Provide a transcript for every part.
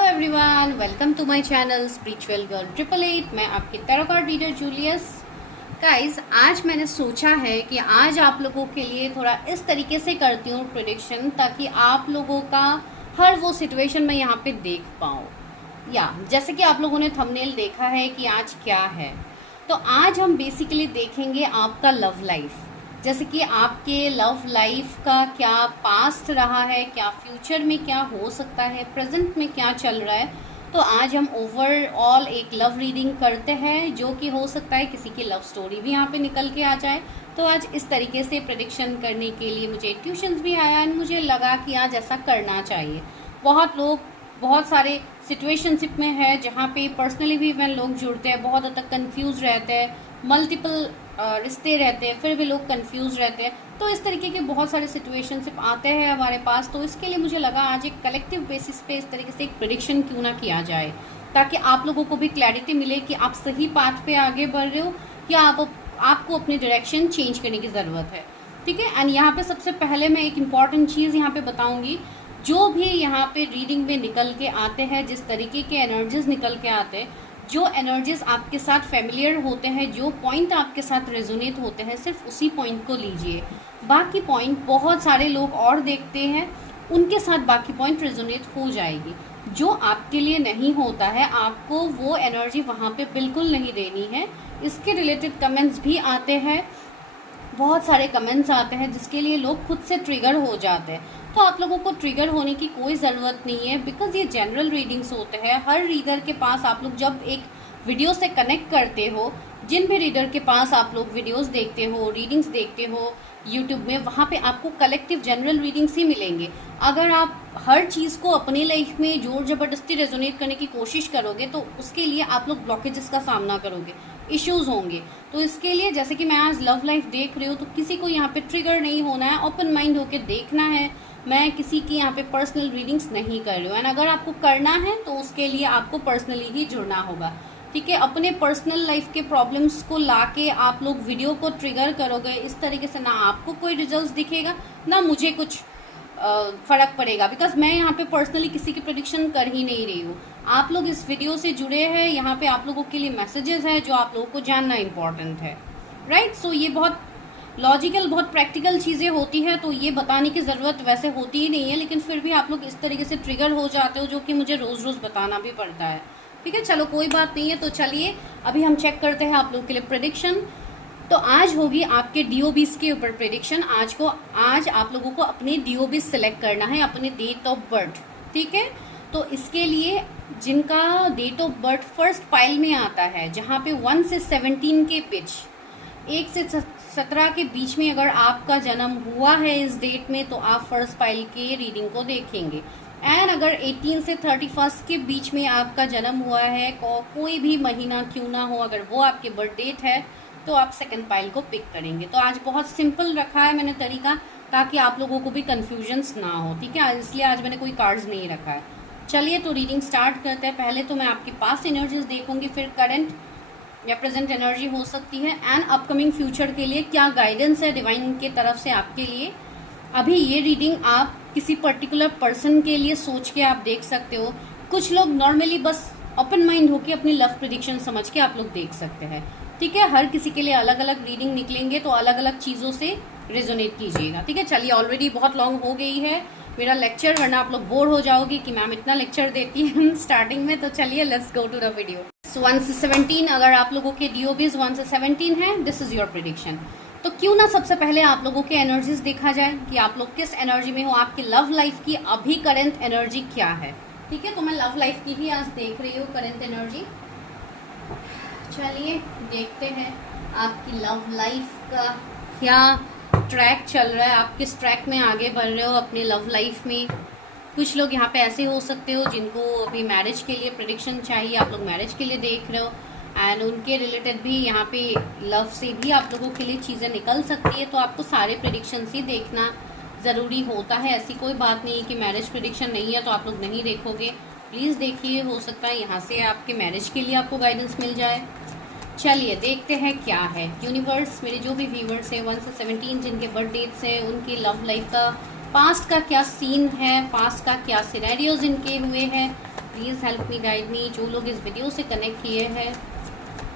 Everyone, welcome to my channel spiritual girl 888। मैं आपकी tarot card reader Julius. Guys, आज मैंने सोचा है कि आज आप लोगों के लिए थोड़ा इस तरीके से करती हूँ प्रेडिक्शन, ताकि आप लोगों का हर वो सिचुएशन में यहाँ पे देख पाऊँ। या जैसे कि आप लोगों ने थंबनेल देखा है कि आज क्या है, तो आज हम बेसिकली देखेंगे आपका लव लाइफ। जैसे कि आपके लव लाइफ का क्या पास्ट रहा है, क्या फ्यूचर में क्या हो सकता है, प्रेजेंट में क्या चल रहा है। तो आज हम ओवरऑल एक लव रीडिंग करते हैं, जो कि हो सकता है किसी की लव स्टोरी भी यहाँ पे निकल के आ जाए। तो आज इस तरीके से प्रेडिक्शन करने के लिए मुझे ट्यूशन्स भी आया एंड मुझे लगा कि आज ऐसा करना चाहिए। बहुत लोग बहुत सारे सिचुएशनशिप में है जहाँ पे पर्सनली भी when लोग जुड़ते हैं, बहुत हद तक कंफ्यूज रहते हैं, मल्टीपल रिश्ते रहते हैं, फिर भी लोग कंफ्यूज रहते हैं। तो इस तरीके के बहुत सारे सिचुएशनशिप आते हैं हमारे पास। तो इसके लिए मुझे लगा आज एक कलेक्टिव बेसिस पे इस तरीके से एक प्रेडिक्शन क्यों ना किया जाए, ताकि आप लोगों को भी क्लैरिटी मिले कि आप सही पाथ पे आगे बढ़ रहे हो या आपको अपनी डायरेक्शन चेंज करने की ज़रूरत है। ठीक है। एंड यहाँ पे सबसे पहले मैं एक इम्पॉर्टेंट चीज़ यहाँ पे बताऊँगी। जो भी यहाँ पे रीडिंग में निकल के आते हैं, जिस तरीके के एनर्जीज निकल के आते हैं, जो एनर्जीज आपके साथ फेमिलियर होते हैं, जो पॉइंट आपके साथ रेजोनेट होते हैं, सिर्फ उसी पॉइंट को लीजिए। बाकी पॉइंट बहुत सारे लोग और देखते हैं, उनके साथ बाकी पॉइंट रेजोनेट हो जाएगी। जो आपके लिए नहीं होता है, आपको वो एनर्जी वहाँ पे बिल्कुल नहीं देनी है। इसके रिलेटेड कमेंट्स भी आते हैं, बहुत सारे कमेंट्स आते हैं जिसके लिए लोग खुद से ट्रिगर हो जाते हैं। तो आप लोगों को ट्रिगर होने की कोई ज़रूरत नहीं है, बिकॉज ये जनरल रीडिंग्स होते हैं। हर रीडर के पास आप लोग जब एक वीडियो से कनेक्ट करते हो, जिन भी रीडर के पास आप लोग वीडियोस देखते हो, रीडिंग्स देखते हो यूट्यूब में, वहाँ पे आपको कलेक्टिव जनरल रीडिंग्स ही मिलेंगे। अगर आप हर चीज़ को अपनी लाइफ में जोर जबरदस्ती रेजोनेट करने की कोशिश करोगे, तो उसके लिए आप लोग ब्लॉकेजेस का सामना करोगे, इश्यूज होंगे। तो इसके लिए, जैसे कि मैं आज लव लाइफ देख रही हूँ, तो किसी को यहाँ पे ट्रिगर नहीं होना है, ओपन माइंड होके देखना है। मैं किसी की यहाँ पे पर्सनल रीडिंग्स नहीं कर रही हूँ। एंड अगर आपको करना है तो उसके लिए आपको पर्सनली ही जुड़ना होगा। ठीक है। अपने पर्सनल लाइफ के प्रॉब्लम्स को लाके आप लोग वीडियो को ट्रिगर करोगे, इस तरीके से ना आपको कोई रिजल्ट दिखेगा, ना मुझे कुछ फर्क पड़ेगा, बिकॉज मैं यहाँ पे पर्सनली किसी की प्रेडिक्शन कर ही नहीं रही हूँ। आप लोग इस वीडियो से जुड़े हैं, यहाँ पे आप लोगों के लिए मैसेजेस है जो आप लोगों को जानना इम्पोर्टेंट है, राइट। सो ये बहुत लॉजिकल, बहुत प्रैक्टिकल चीज़ें होती है, तो ये बताने की ज़रूरत वैसे होती ही नहीं है, लेकिन फिर भी आप लोग इस तरीके से ट्रिगर हो जाते हो, जो कि मुझे रोज़ रोज़ बताना भी पड़ता है। ठीक है, चलो कोई बात नहीं है। तो चलिए अभी हम चेक करते हैं आप लोग के लिए प्रेडिक्शन। तो आज होगी आपके डीओबीस के ऊपर प्रेडिक्शन। आज आप लोगों को अपने डीओबीस सेलेक्ट करना है, अपने डेट ऑफ बर्थ। ठीक है। तो इसके लिए जिनका date of birth first pile में आता है, जहाँ पे 1 से 17 के बीच, 1 से 17 के बीच में अगर आपका जन्म हुआ है इस डेट में, तो आप फर्स्ट पाइल के रीडिंग को देखेंगे। एंड अगर 18 से 31 के बीच में आपका जन्म हुआ है, कोई भी महीना क्यों ना हो, अगर वो आपके बर्थ डेट है, तो आप सेकंड पाइल को पिक करेंगे। तो आज बहुत सिंपल रखा है मैंने तरीका, ताकि आप लोगों को भी कन्फ्यूजन्स ना हो। ठीक है, इसलिए आज मैंने कोई कार्ड्स नहीं रखा है। चलिए तो रीडिंग स्टार्ट करते हैं। पहले तो मैं आपकी पास्ट एनर्जीज देखूंगी, फिर करंट या प्रेजेंट एनर्जी हो सकती है, एंड अपकमिंग फ्यूचर के लिए क्या गाइडेंस है डिवाइन के तरफ से आपके लिए। अभी ये रीडिंग आप किसी पर्टिकुलर पर्सन के लिए सोच के आप देख सकते हो। कुछ लोग नॉर्मली बस ओपन माइंड होके अपनी लव प्रेडिक्शन समझ के आप लोग देख सकते हैं। ठीक है, हर किसी के लिए अलग अलग रीडिंग निकलेंगे, तो अलग अलग चीज़ों से रेजोनेट कीजिएगा। ठीक है, चलिए ऑलरेडी बहुत लॉन्ग हो गई है मेरा लेक्चर, वरना आप लोग बोर हो जाओगे कि मैम इतना लेक्चर देती है स्टार्टिंग में। तो चलिए let's go to the video. 1 से 17 अगर आप लोगों के डीओबीज 1 से 17 है, दिस इज योर प्रेडिक्शन। तो क्यों ना सबसे पहले आप लोगों के एनर्जीज देखा जाए कि आप लोग किस एनर्जी में हो, आपकी लव लाइफ की अभी करंट एनर्जी क्या है। ठीक है, तो मैं लव लाइफ की ही आज देख रही हूँ करंट एनर्जी। चलिए देखते हैं आपकी लव लाइफ का क्या ट्रैक चल रहा है, आप किस ट्रैक में आगे बढ़ रहे हो अपनी लव लाइफ में। कुछ लोग यहाँ पे ऐसे हो सकते हो जिनको अभी मैरिज के लिए प्रेडिक्शन चाहिए, आप लोग मैरिज के लिए देख रहे हो, एंड उनके रिलेटेड भी यहाँ पे लव से भी आप लोगों के लिए चीज़ें निकल सकती है। तो आपको सारे प्रेडिक्शन ही देखना ज़रूरी होता है। ऐसी कोई बात नहीं है कि मैरिज प्रेडिक्शन नहीं है तो आप लोग नहीं देखोगे, प्लीज़ देखिए, हो सकता है यहाँ से आपके मैरिज के लिए आपको गाइडेंस मिल जाए। चलिए देखते हैं क्या है यूनिवर्स। मेरे जो भी व्यूवर्स हैं 1 से 17 जिनके बर्थ डेट्स हैं, उनकी लव लाइफ का पास्ट का क्या सीन है, पास्ट का क्या सिनेरियोज इनके हुए हैं। Please help me, guide me. जो लोग इस वीडियो से कनेक्ट किए हैं,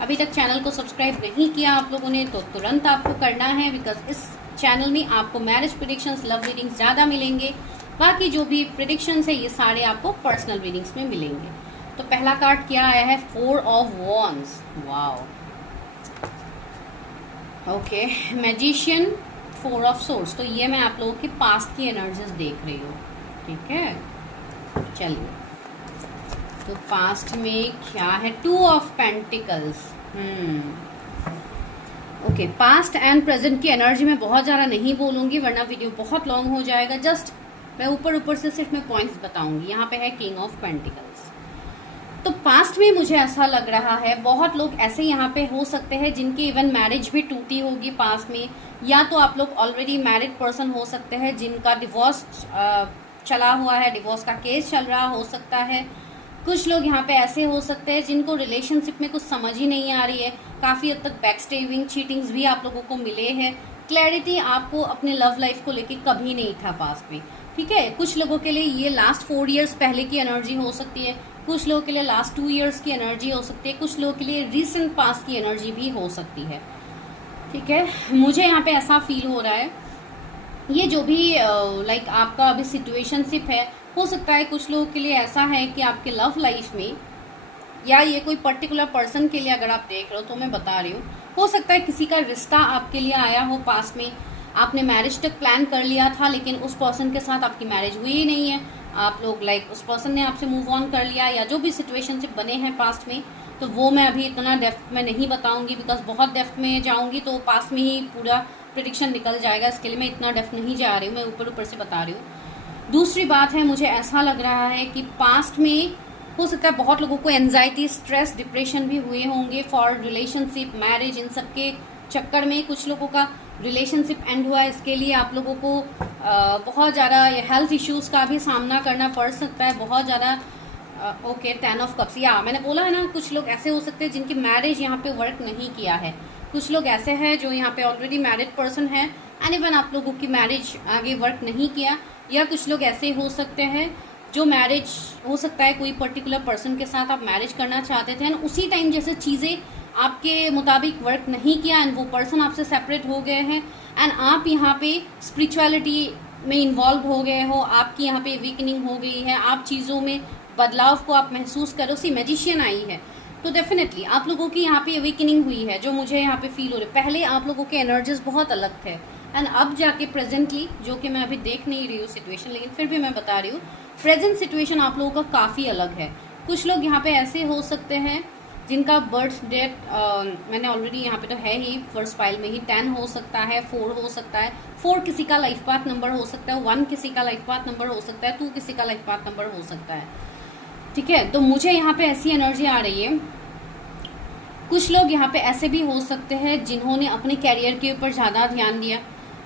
अभी तक चैनल को सब्सक्राइब नहीं किया आप लोगों ने, तो तुरंत आपको करना है, बिकॉज इस चैनल में आपको मैरिज प्रेडिक्शंस, लव रीडिंग्स ज़्यादा मिलेंगे। बाकी जो भी प्रेडिक्शंस है ये सारे आपको पर्सनल रीडिंग्स में मिलेंगे। तो पहला कार्ड क्या आया है, 4 of wands. Wow, okay, magician, 4 of swords. तो ये मैं आप लोगों के पास्ट की एनर्जीज देख रही हूँ, ठीक है। चलिए, तो पास्ट में क्या है, 2 of pentacles. Okay, past and present की एनर्जी में बहुत ज़्यादा नहीं बोलूँगी वरना वीडियो बहुत लॉन्ग हो जाएगा। जस्ट मैं ऊपर से सिर्फ मैं पॉइंट्स बताऊंगी। यहाँ पे है किंग ऑफ पेंटिकल्स। तो पास्ट में मुझे ऐसा लग रहा है बहुत लोग ऐसे यहाँ पे हो सकते हैं जिनकी इवन मैरिज भी टूटी होगी पास्ट में, या तो आप लोग ऑलरेडी मैरिड पर्सन हो सकते हैं जिनका डिवोर्स चला हुआ है, डिवोर्स का केस चल रहा हो सकता है। कुछ लोग यहाँ पे ऐसे हो सकते हैं जिनको रिलेशनशिप में कुछ समझ ही नहीं आ रही है, काफ़ी हद तक बैकस्टेबिंग, चीटिंग्स भी आप लोगों को मिले हैं। क्लैरिटी आपको अपने लव लाइफ को लेके कभी नहीं था पास्ट में, ठीक है। कुछ लोगों के लिए ये लास्ट 4 इयर्स पहले की एनर्जी हो सकती है, कुछ लोगों के लिए लास्ट 2 इयर्स की एनर्जी हो सकती है, कुछ लोगों के लिए रिसेंट पास्ट की एनर्जी भी हो सकती है, ठीक है। मुझे यहाँ पे ऐसा फील हो रहा है, ये जो भी लाइक आपका अभी सिचुएशनशिप है, हो सकता है कुछ लोगों के लिए ऐसा है कि आपके लव लाइफ में, या ये कोई पर्टिकुलर पर्सन के लिए अगर आप देख रहे हो तो मैं बता रही हूँ, हो सकता है किसी का रिश्ता आपके लिए आया हो पास्ट में, आपने मैरिज तक प्लान कर लिया था लेकिन उस पर्सन के साथ आपकी मैरिज हुई ही नहीं है, आप लोग लाइक उस पर्सन ने आपसे मूव ऑन कर लिया, या जो भी सिचुएशनशिप बने हैं पास्ट में, तो वो मैं अभी इतना डेप्थ में नहीं बताऊंगी, बिकॉज बहुत डेप्थ में जाऊंगी तो पास्ट में ही पूरा प्रेडिक्शन निकल जाएगा। इसके लिए मैं इतना डेप्थ नहीं जा रही हूँ, मैं ऊपर से बता रही हूँ। दूसरी बात है, मुझे ऐसा लग रहा है कि पास्ट में हो सकता है बहुत लोगों को एंजाइटी, स्ट्रेस, डिप्रेशन भी हुए होंगे फॉर रिलेशनशिप, मैरिज, इन सब के चक्कर में कुछ लोगों का रिलेशनशिप एंड हुआ है। इसके लिए आप लोगों को बहुत ज़्यादा हेल्थ इश्यूज़ का भी सामना करना पड़ सकता है, बहुत ज़्यादा। ओके, 10 ऑफ कप्स, या मैंने बोला है ना, कुछ लोग ऐसे हो सकते हैं जिनकी मैरिज यहाँ पे वर्क नहीं किया है, कुछ लोग ऐसे हैं जो यहाँ पे ऑलरेडी मैरिड पर्सन है एंड इवन आप लोगों की मैरिज आगे वर्क नहीं किया, या कुछ लोग ऐसे हो सकते हैं जो मैरिज, हो सकता है कोई पर्टिकुलर पर्सन के साथ आप मैरिज करना चाहते थे एंड उसी टाइम जैसे चीज़ें आपके मुताबिक वर्क नहीं किया एंड वो पर्सन आपसे सेपरेट हो गए हैं एंड आप यहाँ पे स्पिरिचुअलिटी में इन्वॉल्व हो गए हो, आपकी यहाँ पे वीकनिंग हो गई है, आप चीज़ों में बदलाव को आप महसूस करो। सी मैजिशियन आई है तो डेफिनेटली आप लोगों की यहाँ पे अवेकनिंग हुई है, जो मुझे यहाँ पे फील हो रही है। पहले आप लोगों के एनर्जीज बहुत अलग थे एंड अब जाके प्रेजेंटली, जो कि मैं अभी देख नहीं रही हूँ सिचुएशन, लेकिन फिर भी मैं बता रही हूँ, प्रेजेंट सिचुएशन आप लोगों का काफ़ी अलग है। कुछ लोग यहाँ पे ऐसे हो सकते हैं जिनका बर्थ डेट मैंने ऑलरेडी यहाँ पे तो है ही फर्स्ट फाइल में ही, 10 हो सकता है, 4 हो सकता है, 4 किसी का लाइफ पाथ नंबर हो सकता है, 1 किसी का लाइफ पाथ नंबर हो सकता है, 2 किसी का लाइफ पाथ नंबर हो सकता है, ठीक है। तो मुझे यहाँ पे ऐसी एनर्जी आ रही है। कुछ लोग यहाँ पे ऐसे भी हो सकते हैं जिन्होंने अपने कैरियर के ऊपर ज़्यादा ध्यान दिया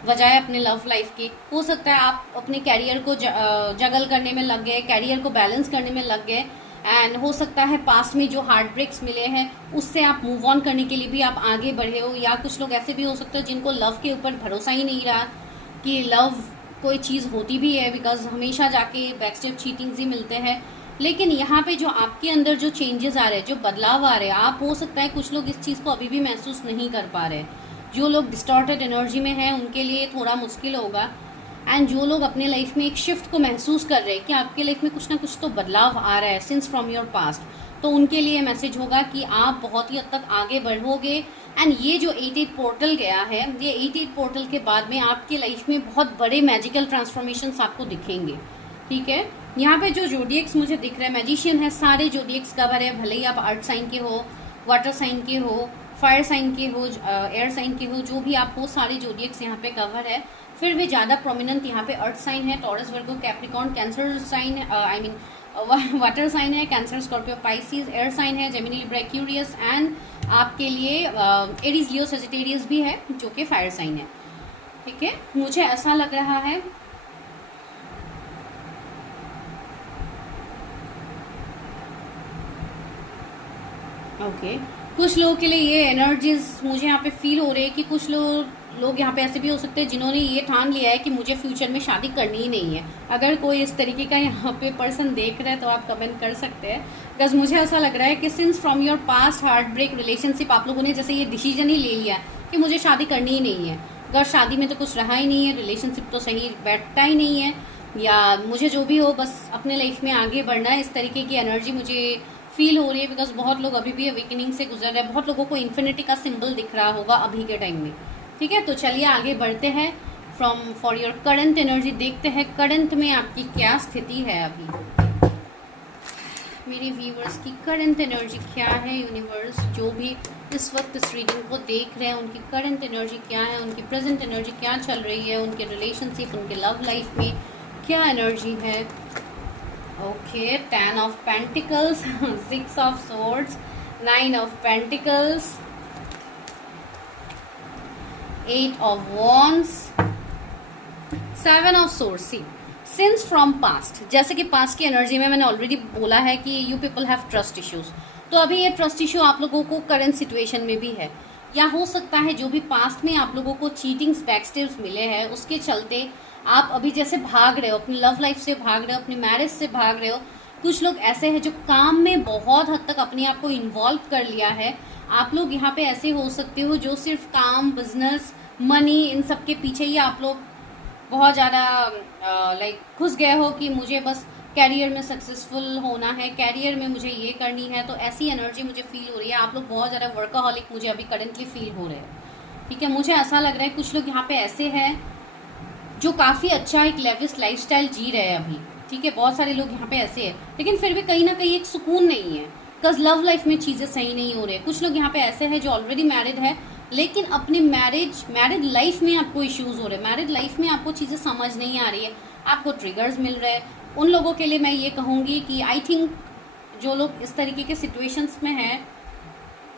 बजाय अपने लव लाइफ के। हो सकता है आप अपने कैरियर को जगल करने में लग गए, कैरियर को बैलेंस करने में लग गए एंड हो सकता है पास्ट में जो हार्ट ब्रेक्स मिले हैं उससे आप मूव ऑन करने के लिए भी आप आगे बढ़े हो, या कुछ लोग ऐसे भी हो सकते हैं जिनको लव के ऊपर भरोसा ही नहीं रहा कि लव कोई चीज़ होती भी है, बिकॉज हमेशा जाके बैकस्टेप चीटिंग्स ही मिलते हैं। लेकिन यहाँ पे जो आपके अंदर जो चेंजेस आ रहे हैं, जो बदलाव आ रहे हैं, आप हो सकता है कुछ लोग इस चीज़ को अभी भी महसूस नहीं कर पा रहे। जो लोग डिस्टॉर्टेड एनर्जी में हैं उनके लिए थोड़ा मुश्किल होगा एंड जो लोग अपने लाइफ में एक शिफ्ट को महसूस कर रहे हैं कि आपके लाइफ में कुछ ना कुछ तो बदलाव आ रहा है सिंस फ्रॉम योर पास्ट, तो उनके लिए मैसेज होगा कि आप बहुत ही हद तक आगे बढ़ोगे एंड ये जो 88 पोर्टल गया है, ये 88 पोर्टल के बाद में आपके लाइफ में बहुत बड़े मैजिकल ट्रांसफॉर्मेशंस आपको दिखेंगे, ठीक है। यहाँ पे जो जोडियक्स मुझे दिख रहा है, मैजिशियन है, सारे जोडियक्स कवर है, भले ही आप अर्थ साइन के हो, वाटर साइन के हो, फायर साइन के हो, एयर साइन के हो, जो भी आप हो, सारे जोडियक्स यहाँ पे कवर है। फिर भी ज़्यादा प्रोमिनेंट यहाँ पे अर्थ साइन है, Taurus, Virgo, Capricorn, cancer sign, I mean water sign है, cancer, Scorpio, Pisces, air sign है, जेमिनी, लिब्रा, एक्वेरियस एंड आपके लिए एरीज, लियो, सजिटेरियस भी है जो कि फायर साइन है, ठीक है। मुझे ऐसा लग रहा है ओके कुछ लोगों के लिए ये एनर्जीज मुझे यहाँ पे फील हो रही है कि कुछ लोग लोग यहाँ पे ऐसे भी हो सकते हैं जिन्होंने ये ठान लिया है कि मुझे फ्यूचर में शादी करनी ही नहीं है। अगर कोई इस तरीके का यहाँ पे पर्सन देख रहा है तो आप कमेंट कर सकते हैं, बिकॉज मुझे ऐसा लग रहा है कि since from your past heart break relationship आप लोगों ने जैसे ये डिसीजन ही ले लिया कि मुझे शादी करनी ही नहीं है। अगर शादी में तो कुछ रहा ही नहीं है, रिलेशनशिप तो सही बैठता ही नहीं है, या मुझे जो भी हो बस अपने लाइफ में आगे बढ़ना है, इस तरीके की एनर्जी मुझे फील हो रही है। बिकॉज बहुत लोग अभी भी अवेकनिंग से गुजर रहे हैं, बहुत लोगों को इन्फिनिटी का सिंबल दिख रहा होगा अभी के टाइम में। ठीक है, तो चलिए आगे बढ़ते हैं। फॉर योर करंट एनर्जी देखते हैं करंट में आपकी क्या स्थिति है। अभी मेरे व्यूवर्स की करंट एनर्जी क्या है, यूनिवर्स जो भी इस वक्त इस रीडिंग को देख रहे हैं उनकी करंट एनर्जी क्या है, उनकी प्रेजेंट एनर्जी क्या चल रही है, उनके रिलेशनशिप, उनके लव लाइफ में क्या एनर्जी है। Okay, 10 of pentacles, 6 of swords, 9 of pentacles, 8 of wands, 7 of swords. Since from past, जैसे कि पास्ट की एनर्जी में मैंने ऑलरेडी बोला है कि you people have trust issues, तो अभी ये ट्रस्ट इश्यू आप लोगों को करंट सिचुएशन में भी है, या हो सकता है जो भी पास्ट में आप लोगों को चीटिंग्स, बैकस्टेप्स मिले हैं उसके चलते आप अभी जैसे भाग रहे हो, अपनी लव लाइफ से भाग रहे हो, अपनी मैरिज से भाग रहे हो। कुछ लोग ऐसे हैं जो काम में बहुत हद तक अपने आप को इन्वॉल्व कर लिया है। आप लोग यहाँ पे ऐसे हो सकते हो जो सिर्फ काम, बिजनेस, मनी, इन सब के पीछे ही आप लोग बहुत ज़्यादा लाइक घुस गए हो कि मुझे बस कैरियर में सक्सेसफुल होना है, कैरियर में मुझे ये करनी है। तो ऐसी एनर्जी मुझे फील हो रही है। आप लोग बहुत ज़्यादा वर्काहॉलिक मुझे अभी करंटली फील हो रहे हैं। ठीक है, मुझे ऐसा लग रहा है कुछ लोग यहाँ पे ऐसे हैं जो काफ़ी अच्छा एक लेविश लाइफस्टाइल जी रहे हैं अभी। ठीक है, बहुत सारे लोग यहाँ पे ऐसे हैं, लेकिन फिर भी कहीं ना कहीं एक सुकून नहीं है, बिकॉज लव लाइफ में चीज़ें सही नहीं हो रही है। कुछ लोग यहाँ पे ऐसे हैं जो ऑलरेडी मैरिड है, लेकिन अपनी मैरिड लाइफ में आपको इश्यूज हो रहे हैं, मैरिड लाइफ में आपको चीज़ें समझ नहीं आ रही है, आपको ट्रिगर्स मिल रहे हैं। उन लोगों के लिए मैं ये कहूँगी कि आई थिंक जो लोग इस तरीके के सिचुएशंस में हैं,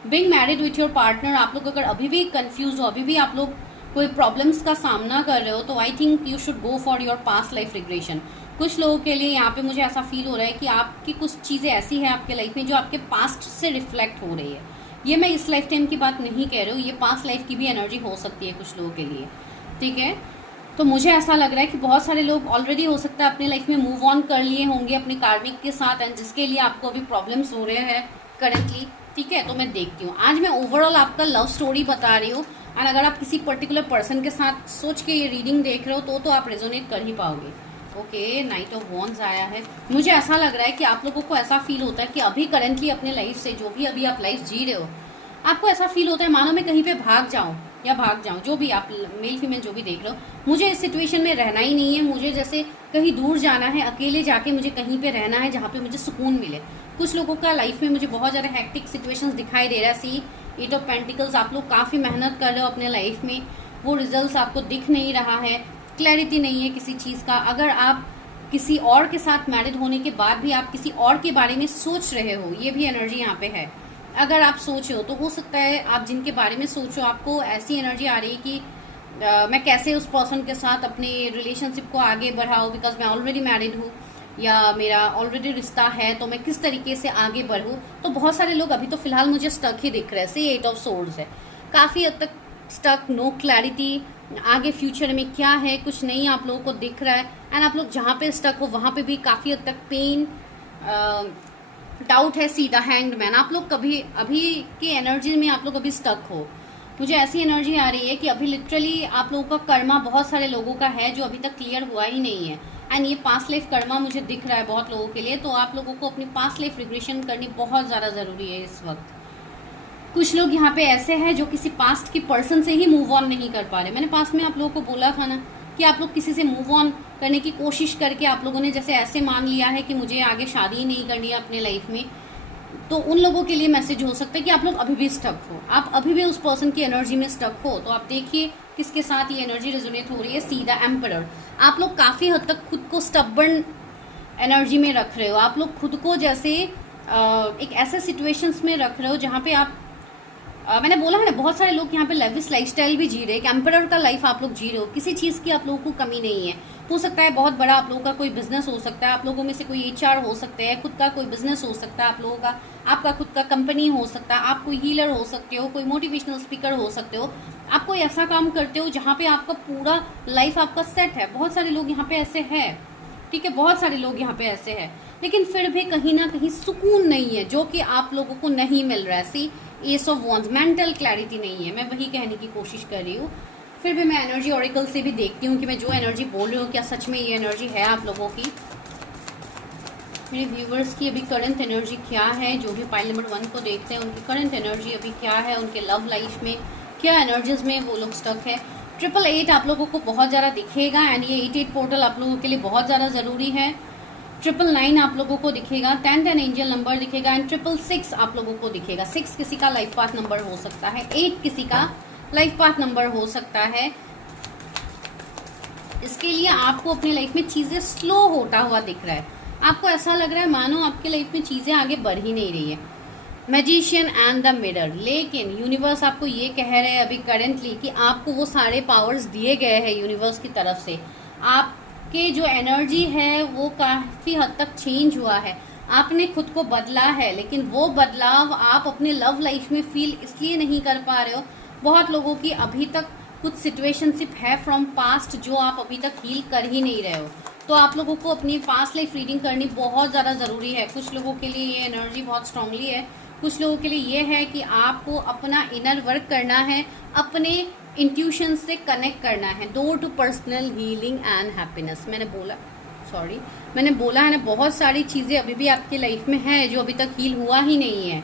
being married with your partner, आप लोग अगर अभी भी कंफ्यूज हो, अभी भी आप लोग कोई प्रॉब्लम्स का सामना कर रहे हो, तो I think you should go for your past life regression. कुछ लोगों के लिए यहाँ पे मुझे ऐसा फील हो रहा है कि आपकी कुछ चीज़ें ऐसी है आपके लाइफ में जो आपके पास्ट से रिफ्लेक्ट हो रही है। ये मैं इस लाइफ टाइम की बात नहीं कह रही हूँ, ये पास्ट लाइफ की भी एनर्जी हो सकती है कुछ लोगों के लिए। ठीक है, तो मुझे ऐसा लग रहा है कि बहुत सारे लोग ऑलरेडी हो सकता है अपनी लाइफ में मूव ऑन कर लिए होंगे अपने कार्मिक के साथ, एंड जिसके लिए आपको अभी प्रॉब्लम्स हो रहे हैं करंटली। ठीक है, तो मैं देखती हूँ, आज मैं ओवरऑल आपका लव स्टोरी बता रही हूँ, एंड अगर आप किसी पर्टिकुलर पर्सन के साथ सोच के ये रीडिंग देख रहे हो तो आप रेजोनेट कर ही पाओगे। ओके, नाइट ऑफ वॉन्ड्स आया है। मुझे ऐसा लग रहा है कि आप लोगों को ऐसा फील होता है कि अभी करंटली अपने लाइफ से, जो भी अभी आप लाइफ जी रहे हो, आपको ऐसा फील होता है मानो मैं कहीं पे भाग जाऊं, जो भी आप मेल फीमेल जो भी देख रहे हो, मुझे इस सिचुएशन में रहना ही नहीं है, मुझे जैसे कहीं दूर जाना है, अकेले जाके मुझे कहीं पे रहना है जहाँ पे मुझे सुकून मिले। कुछ लोगों का लाइफ में मुझे बहुत ज़्यादा हैक्टिक सिचुएशंस दिखाई दे रहा है। सी 8 ऑफ पेंटिकल्स, आप लोग काफ़ी मेहनत कर रहे हो अपने लाइफ में, वो रिजल्ट्स आपको दिख नहीं रहा है, क्लैरिटी नहीं है किसी चीज़ का। अगर आप किसी और के साथ मैरिड होने के बाद भी आप किसी और के बारे में सोच रहे हो, ये भी एनर्जी यहाँ पे है। अगर आप सोचे हो तो हो सकता है आप जिनके बारे में सोचो, आपको ऐसी एनर्जी आ रही है कि मैं कैसे उस पर्सन के साथ अपने रिलेशनशिप को आगे बढ़ाऊँ, बिकॉज मैं ऑलरेडी मैरिड हूँ, या मेरा ऑलरेडी रिश्ता है, तो मैं किस तरीके से आगे बढ़ूँ। तो बहुत सारे लोग अभी तो फिलहाल मुझे स्टक ही दिख रहे हैं। से 8 ऑफ सोर्ड्स है, काफ़ी हद तक स्टक, नो क्लैरिटी, आगे फ्यूचर में क्या है कुछ नहीं आप लोगों को दिख रहा है। एंड आप लोग जहाँ पे स्टक हो वहाँ पे भी काफ़ी हद तक पेन, डाउट है। सीधा हैंग्ड मैन, आप लोग कभी अभी की एनर्जी में आप लोग अभी स्टक हो। मुझे ऐसी एनर्जी आ रही है कि अभी लिटरली आप लोगों का कर्मा बहुत सारे लोगों का है जो अभी तक क्लियर हुआ ही नहीं है, एंड ये पास्ट लाइफ कर्मा मुझे दिख रहा है बहुत लोगों के लिए। तो आप लोगों को अपनी पास्ट लाइफ रिग्रेशन करनी बहुत ज़्यादा ज़रूरी है इस वक्त। कुछ लोग यहाँ पे ऐसे हैं जो किसी पास्ट की पर्सन से ही मूव ऑन नहीं कर पा रहे। मैंने पास्ट में आप लोगों को बोला था ना कि आप लोग किसी से मूव ऑन करने की कोशिश करके आप लोगों ने जैसे ऐसे मान लिया है कि मुझे आगे शादी ही नहीं करनी है अपने लाइफ में। तो उन लोगों के लिए मैसेज हो सकता है कि आप लोग अभी भी स्टक हो, आप अभी भी उस पर्सन की एनर्जी में स्टक हो। तो आप देखिए किसके साथ ये एनर्जी रेजोनेट हो रही है। सीधा एम्परर, आप लोग काफ़ी हद तक खुद को स्टबर्न एनर्जी में रख रहे हो। आप लोग खुद को जैसे एक ऐसे सिचुएशंस में रख रहे हो जहाँ पे आप मैंने बोला है ना, बहुत सारे लोग यहाँ पे लेविश लाइफस्टाइल भी जी रहे हैं, एम्परर का लाइफ आप लोग जी रहे हो, किसी चीज़ की आप लोगों को कमी नहीं है। हो सकता है बहुत बड़ा आप लोगों का कोई बिजनेस हो सकता है, आप लोगों में से कोई HR हो सकते हैं, खुद का कोई बिजनेस हो सकता है आप लोगों का, आपका खुद का कंपनी हो सकता है, आप कोई हीलर हो सकते हो, कोई मोटिवेशनल स्पीकर हो सकते हो, आप कोई ऐसा काम करते हो जहाँ पे आपका पूरा लाइफ आपका सेट है। बहुत सारे लोग यहाँ पे ऐसे हैं, ठीक है, बहुत सारे लोग यहाँ पे ऐसे हैं, लेकिन फिर भी कहीं ना कहीं सुकून नहीं है जो कि आप लोगों को नहीं मिल रहा है। सी एस ऑफ वॉन्ड्स, मेंटल क्लैरिटी नहीं है, मैं वही कहने की कोशिश कर रही हूँ। फिर भी मैं एनर्जी ऑरिकल से भी देखती हूँ कि मैं जो एनर्जी बोल रही हूँ क्या सच में ये एनर्जी है आप लोगों की। मेरे व्यूवर्स की अभी करंट एनर्जी क्या है, जो भी पाइल नंबर 1 को देखते हैं उनकी करंट एनर्जी अभी क्या है, उनके लव लाइफ में क्या एनर्जीज में वो लोग स्टक है। 888 आप लोगों को बहुत ज़्यादा दिखेगा एंड ये 88 पोर्टल आप लोगों के लिए बहुत ज़्यादा ज़रूरी है। 999 आप लोगों को दिखेगा, 1010 एंजल नंबर दिखेगा एंड 666 आप लोगों को दिखेगा। 6 किसी का लाइफ पाथ नंबर हो सकता है, 8 किसी का लाइफ पाथ नंबर हो सकता है। इसके लिए आपको अपनी लाइफ में चीज़ें स्लो होता हुआ दिख रहा है, आपको ऐसा लग रहा है मानो आपकी लाइफ में चीज़ें आगे बढ़ ही नहीं रही है। मैजिशियन एंड द मिरर, लेकिन यूनिवर्स आपको ये कह रहे हैं अभी करेंटली कि आपको वो सारे पावर्स दिए गए हैं यूनिवर्स की तरफ से। आपके जो एनर्जी है वो काफ़ी हद तक चेंज हुआ है, आपने खुद को बदला है, लेकिन वो बदलाव आप अपने लव लाइफ में फील इसलिए नहीं कर पा रहे हो। बहुत लोगों की अभी तक कुछ सिचुएशनशिप है फ्रॉम पास्ट जो आप अभी तक हील कर ही नहीं रहे हो, तो आप लोगों को अपनी पास्ट लाइफ रीडिंग करनी बहुत ज़्यादा ज़रूरी है। कुछ लोगों के लिए ये एनर्जी बहुत स्ट्रांगली है, कुछ लोगों के लिए ये है कि आपको अपना इनर वर्क करना है, अपने इंट्यूशन से कनेक्ट करना है। Door to personal healing and happiness, मैंने बोला है ना, बहुत सारी चीज़ें अभी भी आपकी लाइफ में है जो अभी तक हील हुआ ही नहीं है,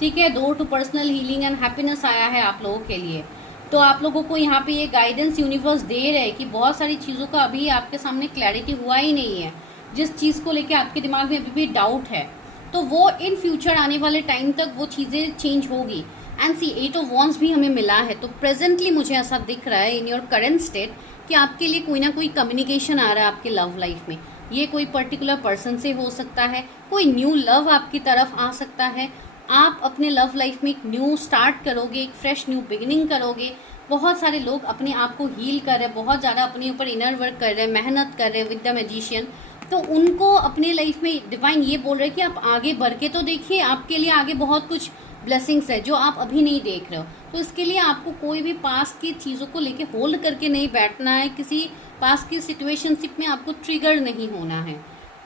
ठीक है। Door to personal healing and happiness आया है आप लोगों के लिए, तो आप लोगों को यहाँ पे ये गाइडेंस यूनिवर्स दे रहे हैं कि बहुत सारी चीज़ों का अभी आपके सामने क्लैरिटी हुआ ही नहीं है। जिस चीज़ को लेके आपके दिमाग में अभी भी डाउट है, तो वो इन फ्यूचर आने वाले टाइम तक वो चीज़ें चेंज होगी। एंड सी 8 ऑफ वॉन्ड्स भी हमें मिला है, तो प्रेजेंटली मुझे ऐसा दिख रहा है इन योर करंट स्टेट कि आपके लिए कोई ना कोई कम्युनिकेशन आ रहा है आपके लव लाइफ में। ये कोई पर्टिकुलर पर्सन से हो सकता है, कोई न्यू लव आपकी तरफ आ सकता है, आप अपने लव लाइफ में एक न्यू स्टार्ट करोगे, एक फ्रेश न्यू बिगिनिंग करोगे। बहुत सारे लोग अपने आप को हील कर रहे हैं, बहुत ज़्यादा अपने ऊपर इनर वर्क कर रहे हैं, मेहनत कर रहे हैं विद द मैजिशियन, तो उनको अपने लाइफ में डिवाइन ये बोल रहे हैं कि आप आगे बढ़ के तो देखिए, आपके लिए आगे बहुत कुछ ब्लेसिंग्स है जो आप अभी नहीं देख रहे हो। तो इसके लिए आपको कोई भी पास्ट की चीज़ों को लेके होल्ड करके नहीं बैठना है, किसी पास्ट की सिचुएशनशिप में आपको ट्रिगर नहीं होना है,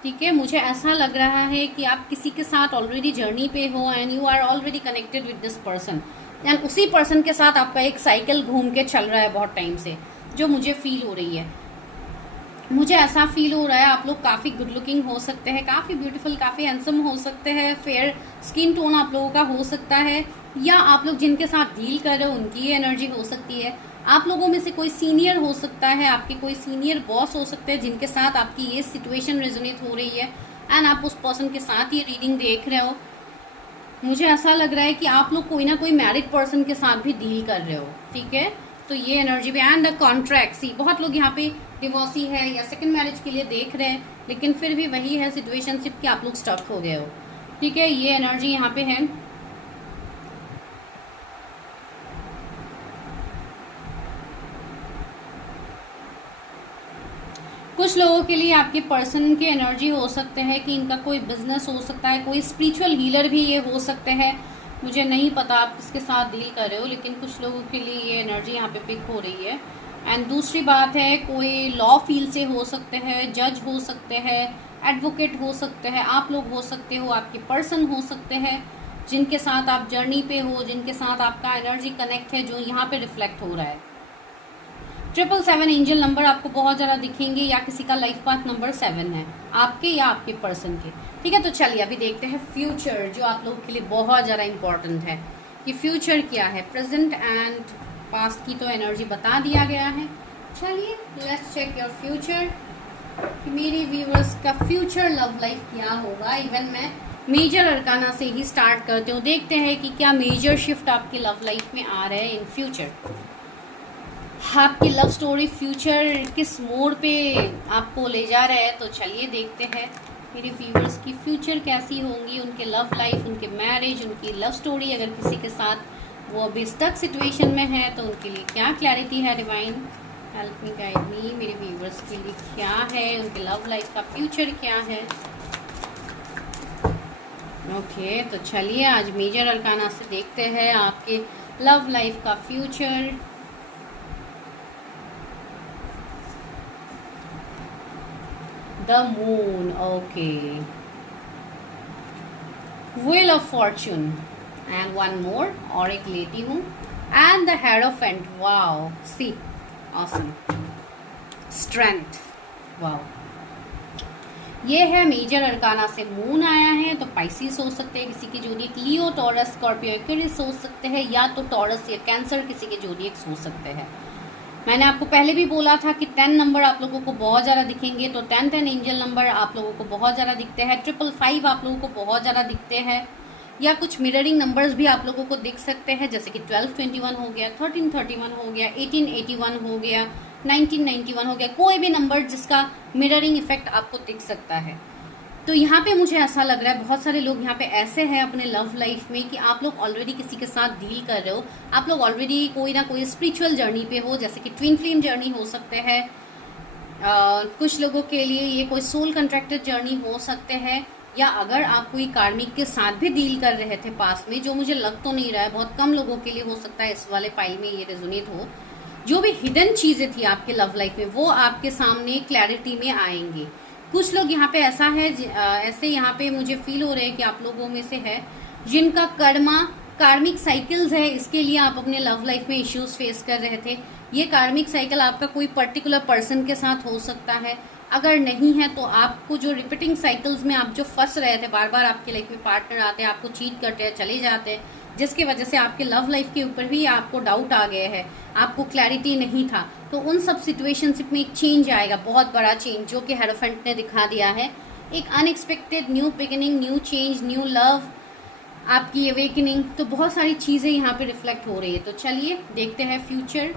ठीक है। मुझे ऐसा लग रहा है कि आप किसी के साथ ऑलरेडी जर्नी पे हो and you are already connected with this person, and उसी पर्सन के साथ आपका एक साइकिल घूम के चल रहा है बहुत टाइम से, जो मुझे फील हो रही है। मुझे ऐसा फील हो रहा है आप लोग काफ़ी गुड लुकिंग हो सकते हैं, काफ़ी ब्यूटीफुल, काफ़ी हैंडसम हो सकते हैं, फेयर स्किन टोन आप लोगों का हो सकता है, या आप लोग जिनके साथ डील कर रहे हो उनकी ये एनर्जी हो सकती है। आप लोगों में से कोई सीनियर हो सकता है, आपके कोई सीनियर बॉस हो सकते हैं जिनके साथ आपकी ये सिचुएशन रेजोनेट हो रही है एंड आप उस पर्सन के साथ ये रीडिंग देख रहे हो। मुझे ऐसा लग रहा है कि आप लोग कोई ना कोई मैरिड पर्सन के साथ भी डील कर रहे हो, ठीक है। तो ये एनर्जी भी एंड द कॉन्ट्रैक्ट, सी बहुत लोग यहाँ पे डिवोर्सी है या सेकंड मैरिज के लिए देख रहे हैं, लेकिन फिर भी वही है सिचुएशनशिप कि आप लोग स्टक हो गए हो, ठीक है। ये एनर्जी यहाँ पे है। कुछ लोगों के लिए आपके पर्सन के एनर्जी हो सकते हैं कि इनका कोई बिजनेस हो सकता है, कोई स्पिरिचुअल हीलर भी ये हो सकते हैं, मुझे नहीं पता आप किसके साथ डील कर रहे हो, लेकिन कुछ लोगों के लिए ये एनर्जी यहाँ पे पिक हो रही है। एंड दूसरी बात है, कोई लॉ फील्ड से हो सकते हैं, जज हो सकते हैं, एडवोकेट हो सकते हैं, आप लोग हो सकते हो, आपके पर्सन हो सकते हैं जिनके साथ आप जर्नी पे हो, जिनके साथ आपका एनर्जी कनेक्ट है, जो यहाँ पे रिफ्लेक्ट हो रहा है। 777 एंजल नंबर आपको बहुत ज़्यादा दिखेंगे, या किसी का लाइफ पाथ नंबर 7 है, आपके या आपके पर्सन के, ठीक है। तो चलिए अभी देखते हैं फ्यूचर, जो आप लोगों के लिए बहुत ज़्यादा इंपॉर्टेंट है कि फ्यूचर क्या है। प्रेजेंट एंड पास्ट की तो एनर्जी बता दिया गया है, चलिए लेट्स चेक योर फ्यूचर कि मेरे व्यूअर्स का फ्यूचर लव लाइफ क्या होगा। इवन मैं मेजर अरकाना से ही स्टार्ट करती हूँ, देखते हैं कि क्या मेजर शिफ्ट आपकी लव लाइफ में आ रहे हैं इन फ्यूचर। आपकी लव स्टोरी फ्यूचर किस मोड़ पे आपको ले जा रहा है, तो चलिए देखते हैं मेरे व्यूअर्स की फ्यूचर कैसी होंगी, उनके लव लाइफ, उनके मैरिज, उनकी लव स्टोरी अगर किसी के साथ वो अभी स्टक सिचुएशन में है, तो उनके लिए क्या क्लैरिटी है divine, help me guide me. मेरे व्यूवर्स के लिए क्या है, उनके लव लाइफ का फ्यूचर क्या है। ओके तो चलिए आज मेजर अरकाना से देखते हैं आपके लव लाइफ का future. The moon, okay, wheel of fortune and one more, और एक लेती हूँ, and the hierophant, wow see awesome, strength, wow. ये है मेजर अरकाना से मून आया है, तो पाइसिस हो सकते हैं किसी के जोडिएक, लियो, टॉरस, स्कॉर्पियो, एक्वेरियस हो सकते हैं, या तो टॉरस या कैंसर किसी के जोडिएक्स हो सकते हैं। मैंने आपको पहले भी बोला था कि 10 नंबर आप लोगों को बहुत ज़्यादा दिखेंगे, तो 10 एंजल नंबर आप लोगों को बहुत ज़्यादा दिखते हैं, 555 आप लोगों को बहुत ज़्यादा दिखते हैं, या कुछ मिररिंग नंबर्स भी आप लोगों को दिख सकते हैं, जैसे कि 1221 हो गया, 1331 हो गया, 1881 हो गया, 1991 हो गया, कोई भी नंबर जिसका मिररिंग इफेक्ट आपको दिख सकता है। तो यहाँ पे मुझे ऐसा लग रहा है बहुत सारे लोग यहाँ पे ऐसे हैं अपने लव लाइफ में कि आप लोग ऑलरेडी किसी के साथ डील कर रहे हो, आप लोग ऑलरेडी कोई ना कोई स्पिरिचुअल जर्नी पे हो, जैसे कि ट्विन फ्लेम जर्नी हो सकते हैं, कुछ लोगों के लिए ये कोई सोल कंट्रैक्टेड जर्नी हो सकते हैं, या अगर आप कोई कार्मिक के साथ भी डील कर रहे थे पास में, जो मुझे लग तो नहीं रहा है, बहुत कम लोगों के लिए हो सकता है इस वाले पाइल में ये रेजोनेट हो, जो भी हिडन चीजें थी आपके लव लाइफ में वो आपके सामने क्लैरिटी में आएंगी। कुछ लोग यहाँ पे ऐसा है, ऐसे यहाँ पे मुझे फील हो रहे हैं कि आप लोगों में से है जिनका कार्मिक साइकिल्स है, इसके लिए आप अपने लव लाइफ में इश्यूज फेस कर रहे थे। ये कार्मिक साइकिल आपका कोई पर्टिकुलर पर्सन के साथ हो सकता है, अगर नहीं है तो आपको जो रिपीटिंग साइकिल्स में आप जो फंस रहे थे, बार बार आपके लाइफ में पार्टनर आते हैं, आपको चीट करते हैं, चले जाते हैं, जिसकी वजह से आपके लव लाइफ के ऊपर भी आपको डाउट आ गया है, आपको क्लैरिटी नहीं था, तो उन सब सिचुएशनशिप में एक चेंज आएगा, बहुत बड़ा चेंज, जो कि हेरोफेंट ने दिखा दिया है। एक unexpected new beginning, new change, new love, आपकी अवेकनिंग, तो बहुत सारी चीज़ें यहाँ पे रिफ्लेक्ट हो रही है। तो चलिए देखते हैं future